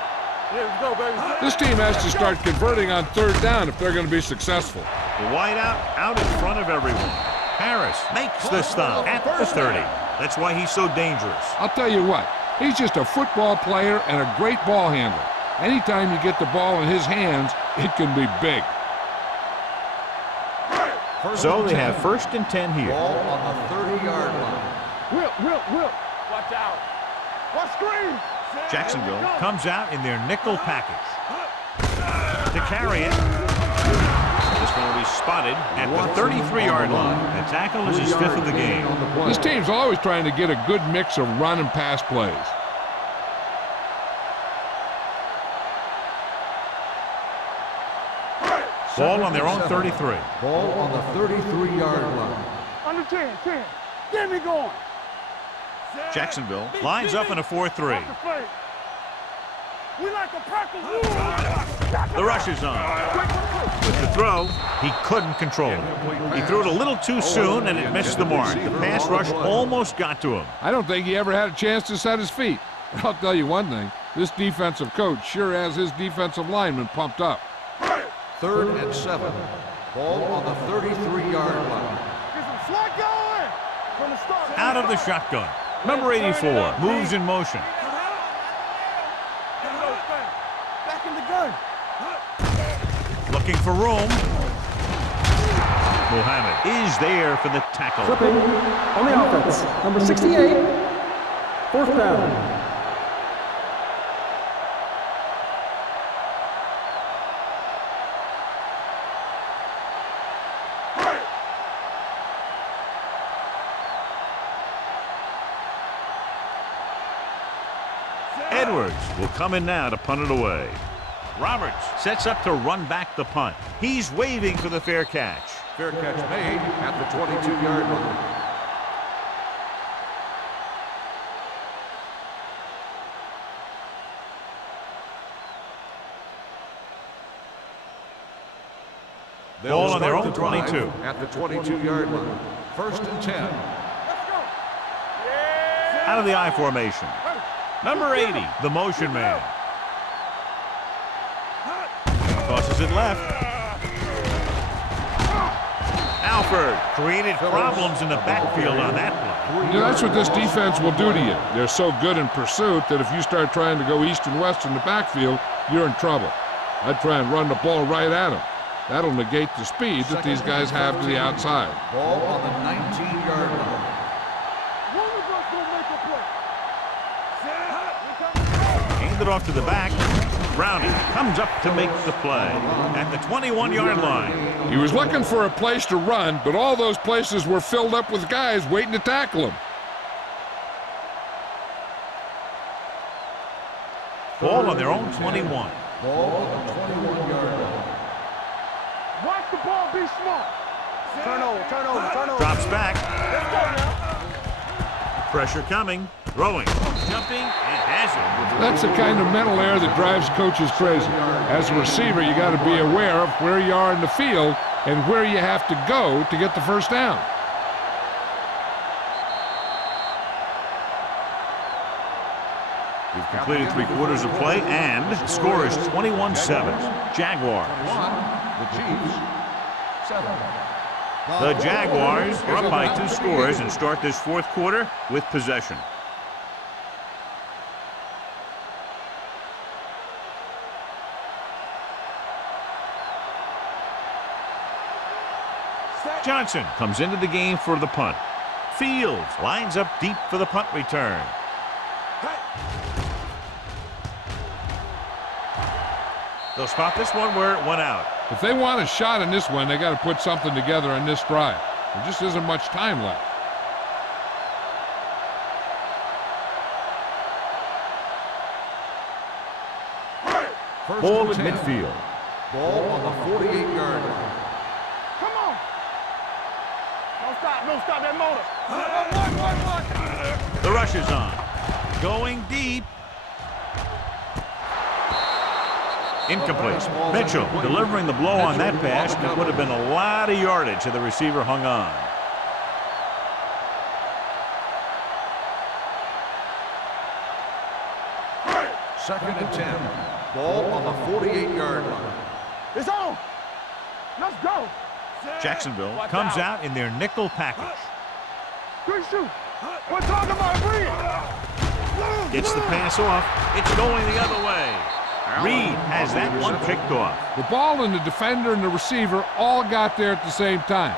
Yeah, let's go, baby. This team has to start converting on third down if they're going to be successful. The wideout out in front of everyone. Harris makes the stop at the 30. That's why he's so dangerous. I'll tell you what, he's just a football player and a great ball handler. Anytime you get the ball in his hands, it can be big. So they have first and 10 here. Ball on the 30-yard line. Whip. Watch out. Watch screen. Jacksonville comes out in their nickel package. To carry it. This one will be spotted at the 33-yard line. The tackle is his 5th of the game. This team's always trying to get a good mix of run and pass plays. Ball on their own 33. Ball on the 33-yard line. Under 10. Get me going. Jacksonville lines up in a 4-3. We like a practice. The rush is on. With the throw, he couldn't control it. He threw it a little too soon, and it missed the mark. The pass rush almost got to him. I don't think he ever had a chance to set his feet. But I'll tell you one thing, this defensive coach sure has his defensive linemen pumped up. Third and 7. Ball on the 33-yard line. Get some slack going. From the start. Out of the shotgun. Number 84 moves in motion. Back in the gun. Looking for room. Muhammad is there for the tackle. Clipping on the offense. Number 68, 4th down. Edwards will come in now to punt it away. Roberts sets up to run back the punt. He's waving for the fair catch. Fair catch made at the 22-yard line. Ball on their own 22. At the 22-yard line. 1st and 10. Out of the I formation. Number 80, the motion man. Tosses it left. Alford created problems in the backfield on that play. You know, that's what this defense will do to you. They're so good in pursuit that if you start trying to go east and west in the backfield, you're in trouble. I'd try and run the ball right at them. That'll negate the speed that these guys have to the outside. Ball on the 19-yard line. Handed off to the back. Browning comes up to make the play at the 21-yard line. He was looking for a place to run, but all those places were filled up with guys waiting to tackle him. Ball on their own 21. Ball on the 21-yard line. Watch the ball, be smart. Turn over. Drops back. Pressure coming. Throwing. Jumping. And has it. That's the kind of mental error that drives coaches crazy. As a receiver, you got to be aware of where you are in the field and where you have to go to get the first down. We've completed 3/4 of play, and the score is 21-7. Jaguars. The Chiefs, 7. The Jaguars are up by 2 scores and start this 4th quarter with possession. Johnson comes into the game for the punt. Fields lines up deep for the punt return. They'll spot this one where it went out. If they want a shot in this one, they got to put something together on this drive. There just isn't much time left. Ball at midfield. Ball on the 48-yard line. Come on. Don't stop that motor. The rush is on. Going deep. Incomplete. Mitchell delivering the blow on that pass. That would have been a lot of yardage if the receiver hung on. Second and 10. Ball on the 48-yard line. It's on. Let's go. Jacksonville comes out in their nickel package. Good shoot. We're talking about Reed. Gets the pass off. It's going the other way. Reed has that one picked off. The ball and the defender and the receiver all got there at the same time.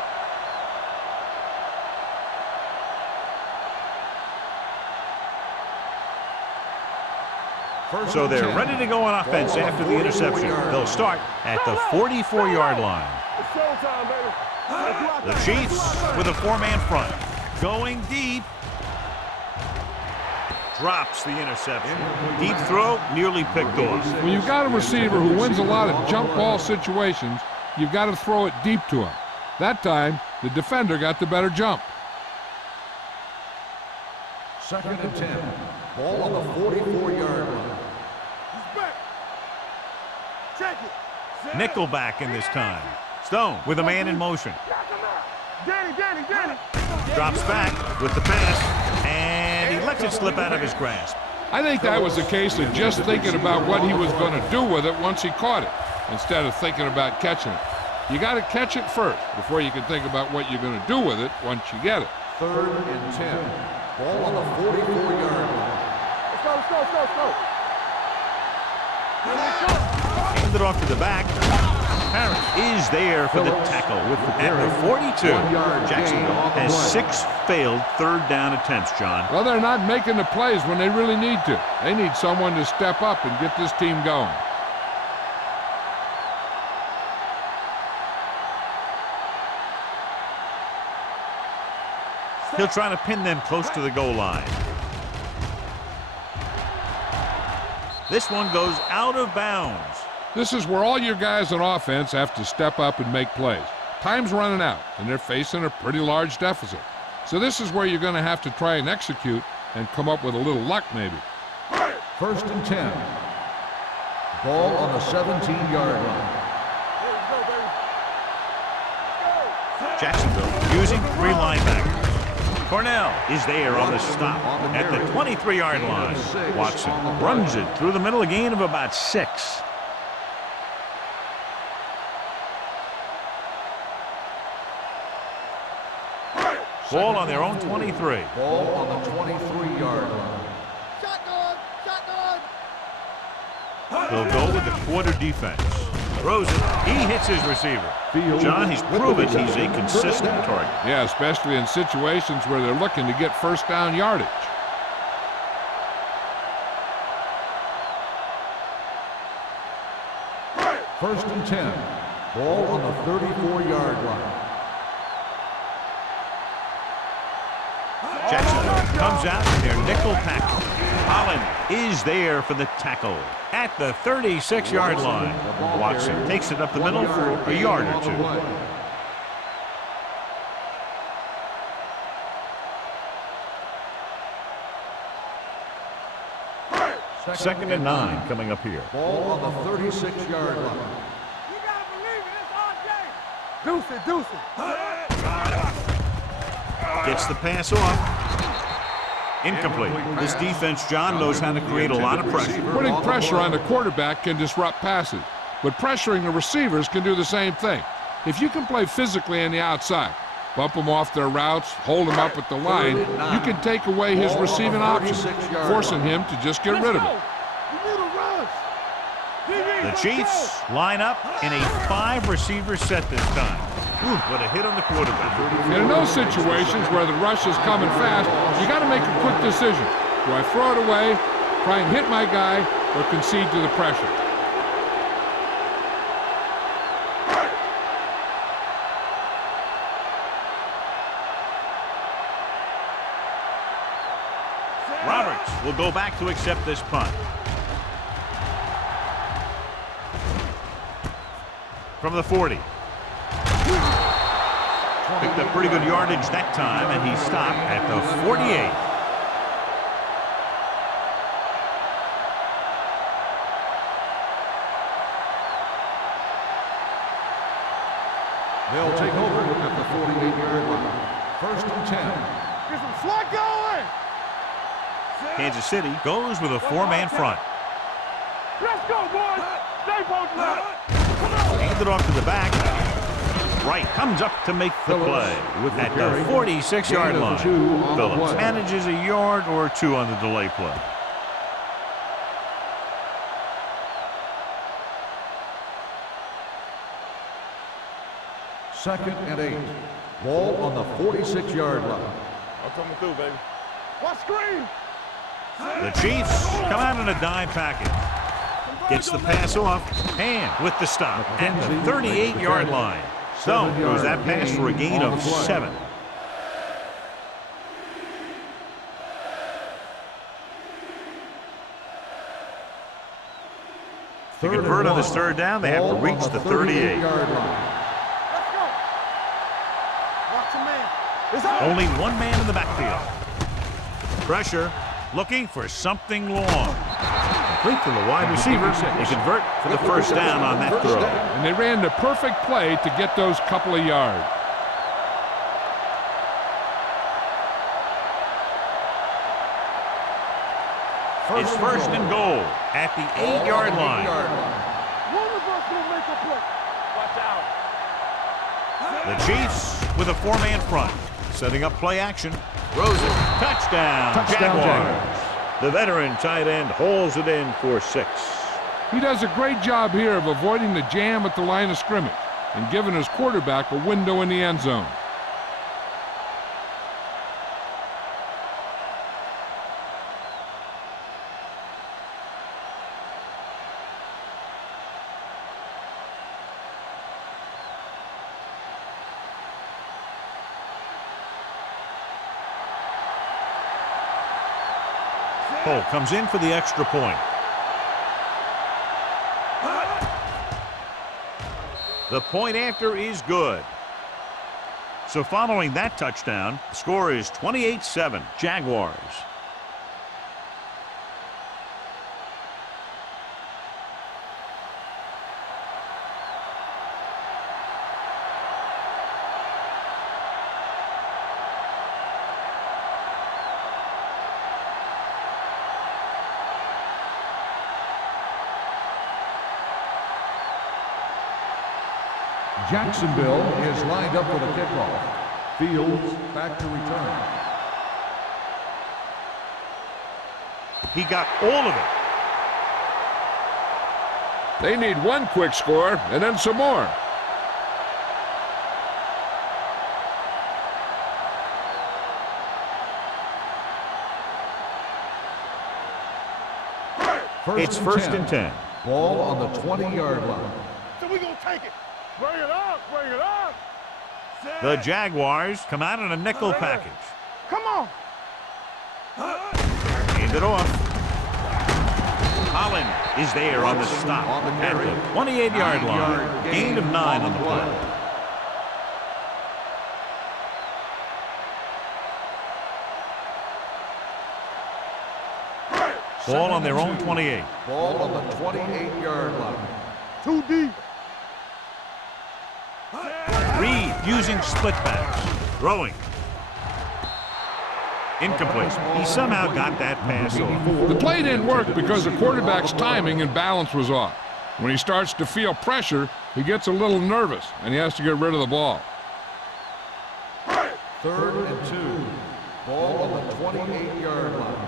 So they're ready to go on offense after the interception. They'll start at the 44-yard line. It's showtime, baby. The Chiefs with a 4-man front. Going deep. Drops the interception. Deep throw, nearly picked off. When you've got a receiver who wins a lot of jump ball situations, you've got to throw it deep to him. That time, the defender got the better jump. Second and 10. Ball on the 44-yard line. Check it. Nickelback in this time. Stone with a man in motion. Danny. Drops back with the pass, and he lets it slip out of his grasp. I think that was a case of just thinking about what he was going to do with it once he caught it, instead of thinking about catching it. You got to catch it first before you can think about what you're going to do with it once you get it. Third and 10. Ball on the 44-yard line. Let's go. Hand it off to the back. Harris is there for the tackle. At the 42, Jacksonville has 6 failed third down attempts, John. Well, they're not making the plays when they really need to. They need someone to step up and get this team going. He'll try to pin them close to the goal line. This one goes out of bounds. This is where all your guys on offense have to step up and make plays. Time's running out, and they're facing a pretty large deficit. So this is where you're going to have to try and execute and come up with a little luck, maybe. 1st and 10. Ball on the 17-yard line. Jacksonville using 3 linebackers. Cornell is there on the stop at the 23-yard line. Watson runs it through the middle, a gain of about 6. Ball on their own 23. Ball on the 23-yard line. They'll go with the quarter defense. Throws it. He hits his receiver. John, he's proven he's a consistent target. Yeah, especially in situations where they're looking to get first down yardage. First and 10. Ball on the 34-yard line. Jacksonville comes out in their nickel tackle. Holland is there for the tackle at the 36-yard line. Watson takes it up the middle for a yard or 2. Second and 9 coming up here. Ball on the 36-yard line. You gotta believe it, it's RJ. Deuce it. Gets the pass off. Incomplete. This defense, John, knows how to create a lot of pressure. Putting pressure on the quarterback can disrupt passes, but pressuring the receivers can do the same thing. If you can play physically on the outside, bump them off their routes, hold them up at the line, you can take away his receiving options, forcing him to just get rid of it. The Chiefs line up in a 5-receiver set this time. Ooh, what a hit on the quarterback. And in those situations where the rush is coming fast, you got to make a quick decision. Do I throw it away, try and hit my guy, or concede to the pressure? Roberts will go back to accept this punt. From the 40. Picked up pretty good yardage that time, and he stopped at the 48. They'll take over at the 48-yard line. 1st and 10. Get some slot going. Kansas City goes with a 4-man front. Let's go, boys. Stay posted up. Hand it off to the back. Wright comes up to make the play at the 46-yard line. Phillips manages a yard or 2 on the delay play. Second and 8. Ball on the 46-yard line. I'm coming through, baby. What screen? The Chiefs come out in a dime package. Gets the pass off, and with the stop at the 38-yard line. So throws that pass for a gain of 7. To convert on this third down, they have to reach the 38. Only one man in the backfield. Pressure, looking for something long. Complete to the wide receiver. They convert for the first down on that throw. And they ran the perfect play to get those couple of yards. It's first and goal at the 8-yard line. One of us gonna make a play. Watch out. The Chiefs with a 4-man front. Setting up play action. Throws it. Touchdown, Jaguars. The veteran tight end hauls it in for 6. He does a great job here of avoiding the jam at the line of scrimmage and giving his quarterback a window in the end zone. Cole comes in for the extra point. The point after is good. So following that touchdown, the score is 28-7, Jaguars. Jacksonville is lined up for the kickoff. Fields back to return. He got all of it. They need one quick score and then some more. It's first and 10. Ball on the 20-yard line. So we gonna take it. Bring it up, bring it up. The Jaguars come out in a nickel package. Come on. Hand it off. Holland is there on the stop at the 28-yard line. Gain of 9 on the play. Ball on their own 28. Ball on the 28-yard line. Too deep. Reed using split pass. Throwing. Incomplete. He somehow got that pass off. The play didn't work because the quarterback's timing and balance was off. When he starts to feel pressure, he gets a little nervous, and he has to get rid of the ball. 3rd and 2. Ball on the 28-yard line.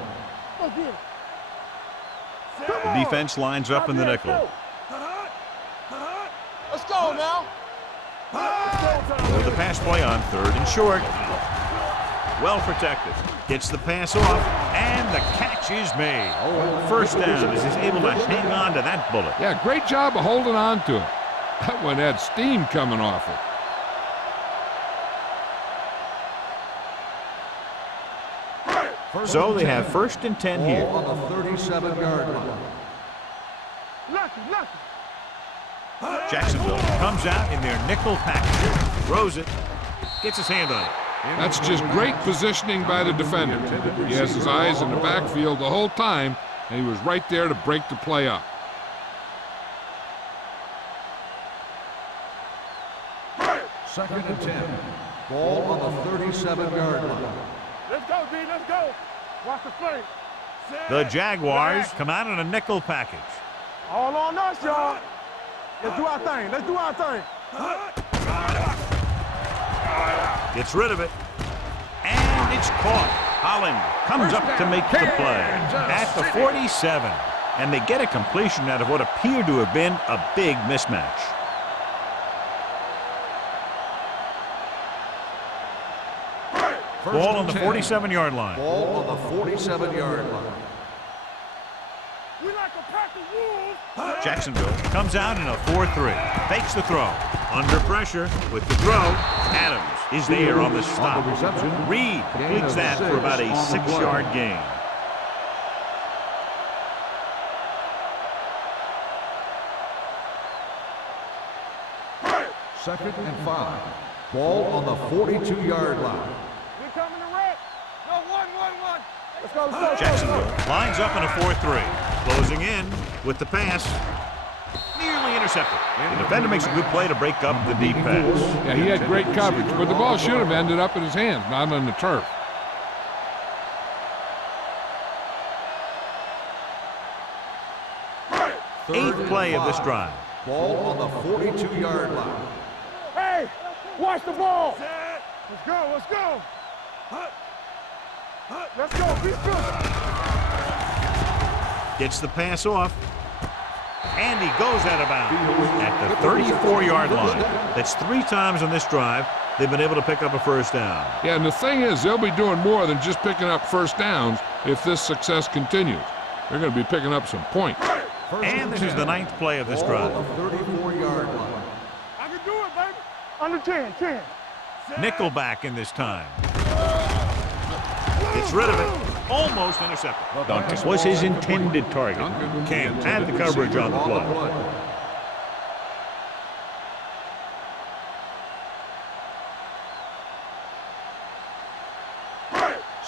The defense lines up in the nickel. Let's go now. Throw the pass play on 3rd and short. Well protected. Gets the pass off, and the catch is made. First down as he's able to hang on to that bullet. Yeah, great job of holding on to it. That one had steam coming off it. So they have first and 10 here. Ball on the 37-yard line. Lucky. Jacksonville comes out in their nickel package. Throws it. Gets his hand on it. That's just great positioning by the defender. He has his eyes in the backfield the whole time, and he was right there to break the play up. Second and 10. Ball on the 37-yard line. Let's go, D. Let's go. Watch the play. The Jaguars come out in a nickel package. All on us, y'all. Let's do our thing. Let's do our thing. Gets rid of it. And it's caught. Holland comes up to make the play at the 47. And they get a completion out of what appeared to have been a big mismatch. Ball on the 47-yard line. Ball on the 47-yard line. We like a pack of wolves. Jacksonville comes out in a 4-3. Fakes the throw. Under pressure with the throw. Adams is there on the stop. Reed completes that for about a 6-yard gain. Second and 5. Ball on the 42-yard line. We coming to wreck. No, one. Let's go. Jacksonville lines up in a 4-3. Closing in with the pass. Nearly intercepted. The defender makes a good play to break up the deep pass. Yeah, he had great coverage, but the ball should have ended up in his hands, not on the turf. Eighth play of this drive. Ball on the 42-yard line. Hey, watch the ball. Let's go. Let's go. Be good. Gets the pass off. And he goes out of bounds at the 34-yard line. That's 3 times on this drive they've been able to pick up a first down. Yeah, and the thing is, they'll be doing more than just picking up first downs if this success continues. They're going to be picking up some points. And this is the 9th play of this drive. 34-yard line. I can do it, baby. Under 10. Nickelback in this time. Gets rid of it. Almost intercepted. Duncan was his intended target. King had the coverage on the play.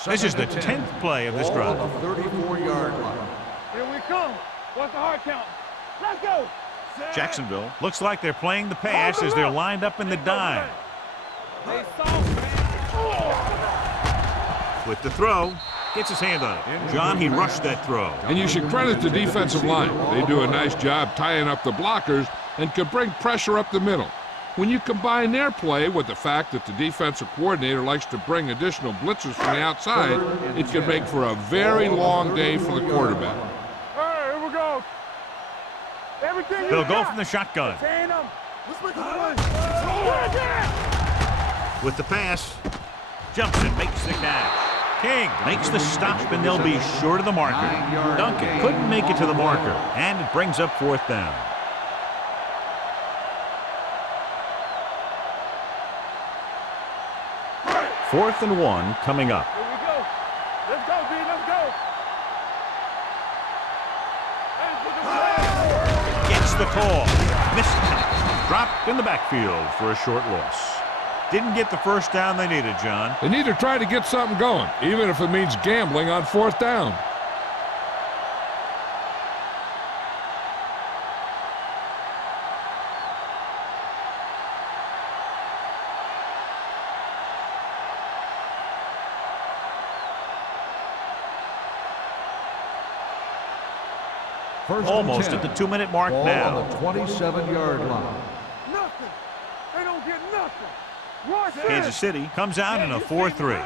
This is the 10th play of this drive. 34-yard line. Here we come. What's the hard count? Let's go. Jacksonville looks like they're playing the pass as they're lined up in the dime. With the throw, gets his hand on it. John, he rushed that throw. And you should credit the defensive line. They do a nice job tying up the blockers and can bring pressure up the middle. When you combine their play with the fact that the defensive coordinator likes to bring additional blitzers from the outside, it can make for a very long day for the quarterback. All right, here we go. Everything They'll go from the shotgun. With the pass, jumps and makes the catch. King makes the stop, and they'll be short of the marker. Duncan couldn't make it to the marker, and it brings up 4th down. Fourth and 1 coming up. Here we go. Let's go, B. Let's go. Gets the call. Missed it. Dropped in the backfield for a short loss. Didn't get the first down they needed, John. They need to try to get something going, even if it means gambling on 4th down. Almost at the 2-minute mark now. On the 27-yard line. Nothing. They don't get nothing. Watch Kansas City comes out in a 4-3.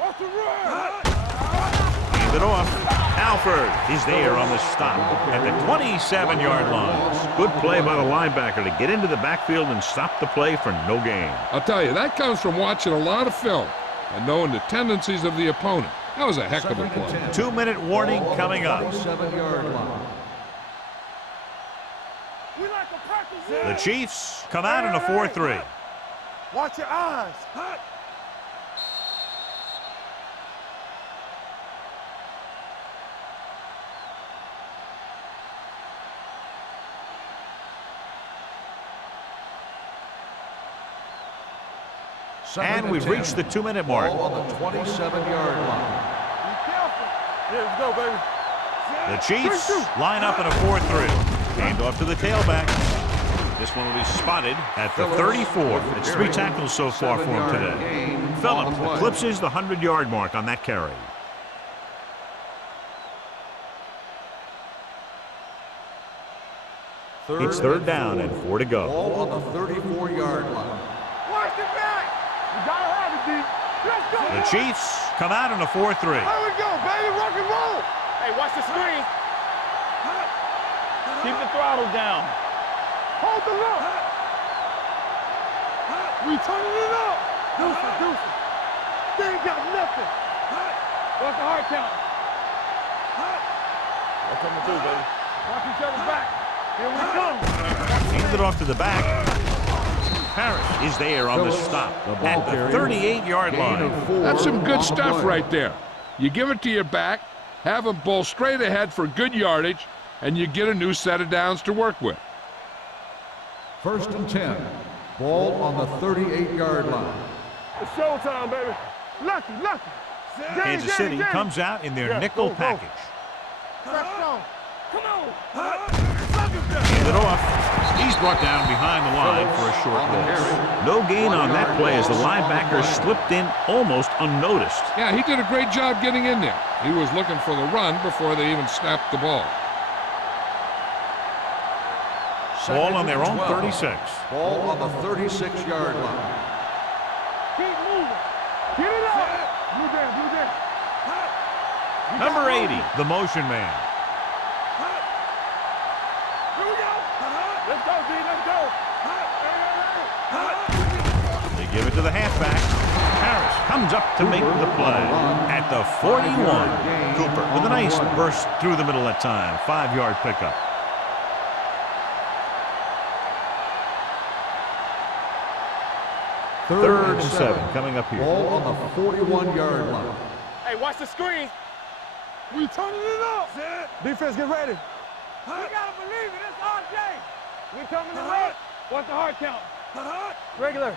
Watch the run. Hand it off. Alford is there on the stop at the 27-yard line. Good play by the linebacker to get into the backfield and stop the play for no gain. I'll tell you, that comes from watching a lot of film and knowing the tendencies of the opponent. That was a heck of a play. 2-minute warning coming up. 27-yard line. We like to practice The Chiefs come out in a 4-3. Watch your eyes. And we've reached the 2-minute mark. Ball on the 27-yard line. Be careful. Here we go, baby. The Chiefs line up in a 4-3. Hand off to the tailback. This one will be spotted at the 34. It's 3 tackles so far for him today. Phillips eclipses the 100-yard mark on that carry. It's 3rd down and 4 to go. Ball on the 34-yard line. Watch it back. You gotta have it, D. Let's go. The Chiefs come out in a 4-3. There we go, baby. Rock and roll. Hey, watch the screen. Keep the throttle down. Hold the look. We turning it up. Deuce. They ain't got nothing. What's the hard count? What's coming through, baby? Watch each other's back. Here we come. Hands it off to the back. Parrish is there on the stop at the 38-yard line. That's some good stuff right there. You give it to your back, have him bowl straight ahead for good yardage, and you get a new set of downs to work with. 1st and 10. Ball on the 38-yard line. It's showtime, baby. Lucky. Kansas City comes out in their nickel package. Press on. Come on. Hand it off. He's brought down behind the line for a short loss. No gain on that play as the linebacker slipped in almost unnoticed. Yeah, he did a great job getting in there. He was looking for the run before they even snapped the ball. Ball on their own 36. Ball on the 36-yard line. Keep moving. Get it up. Blue down. Number 80, the motion man. let's go. They give it to the halfback. Harris comes up to make the play at the 41. Cooper with a nice burst through the middle that time. 5-yard pickup. Third and 7 coming up here. Ball on the 41-yard line. Hey, watch the screen. We turning it up. Defense, get ready. We gotta believe it. It's RJ. We coming to run. What's the hard count? Regular.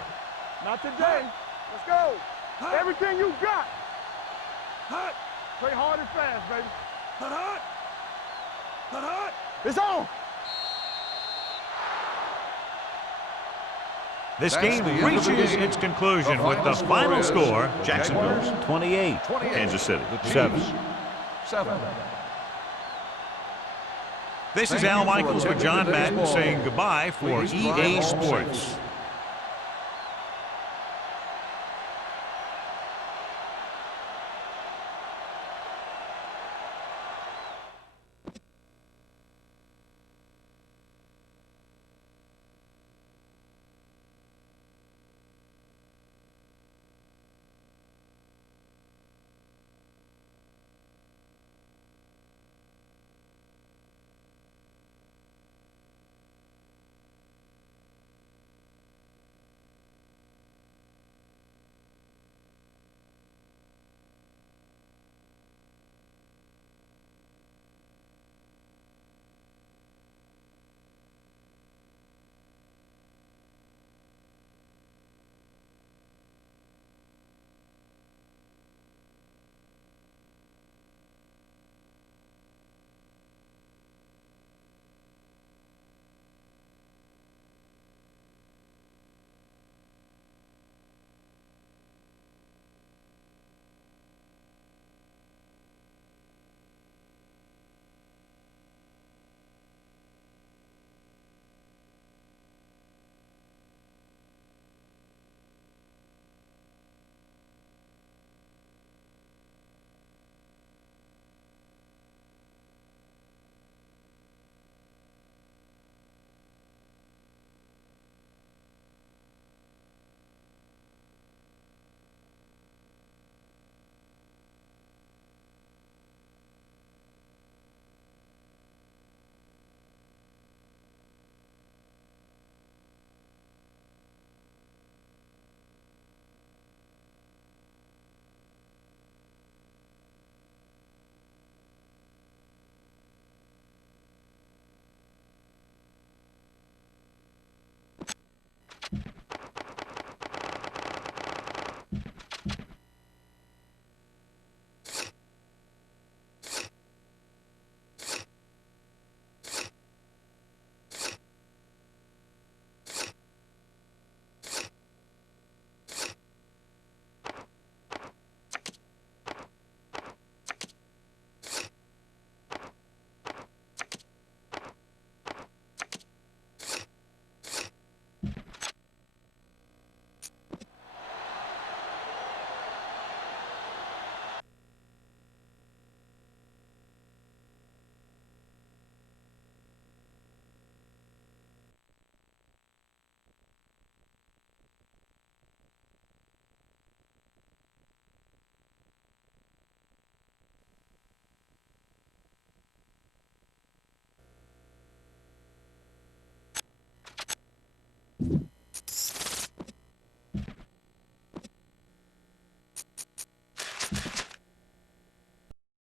Not today. Let's go. Everything you got. Play hard and fast, baby. It's on. This That's game the end of the reaches game. its conclusion The with the final final score is score, Jacksonville 28, Kansas City The 7. Chiefs, 7. This is Thank Al you for Michaels with attending John today's Madden ball. saying goodbye for Please drive EA all Sports. safe.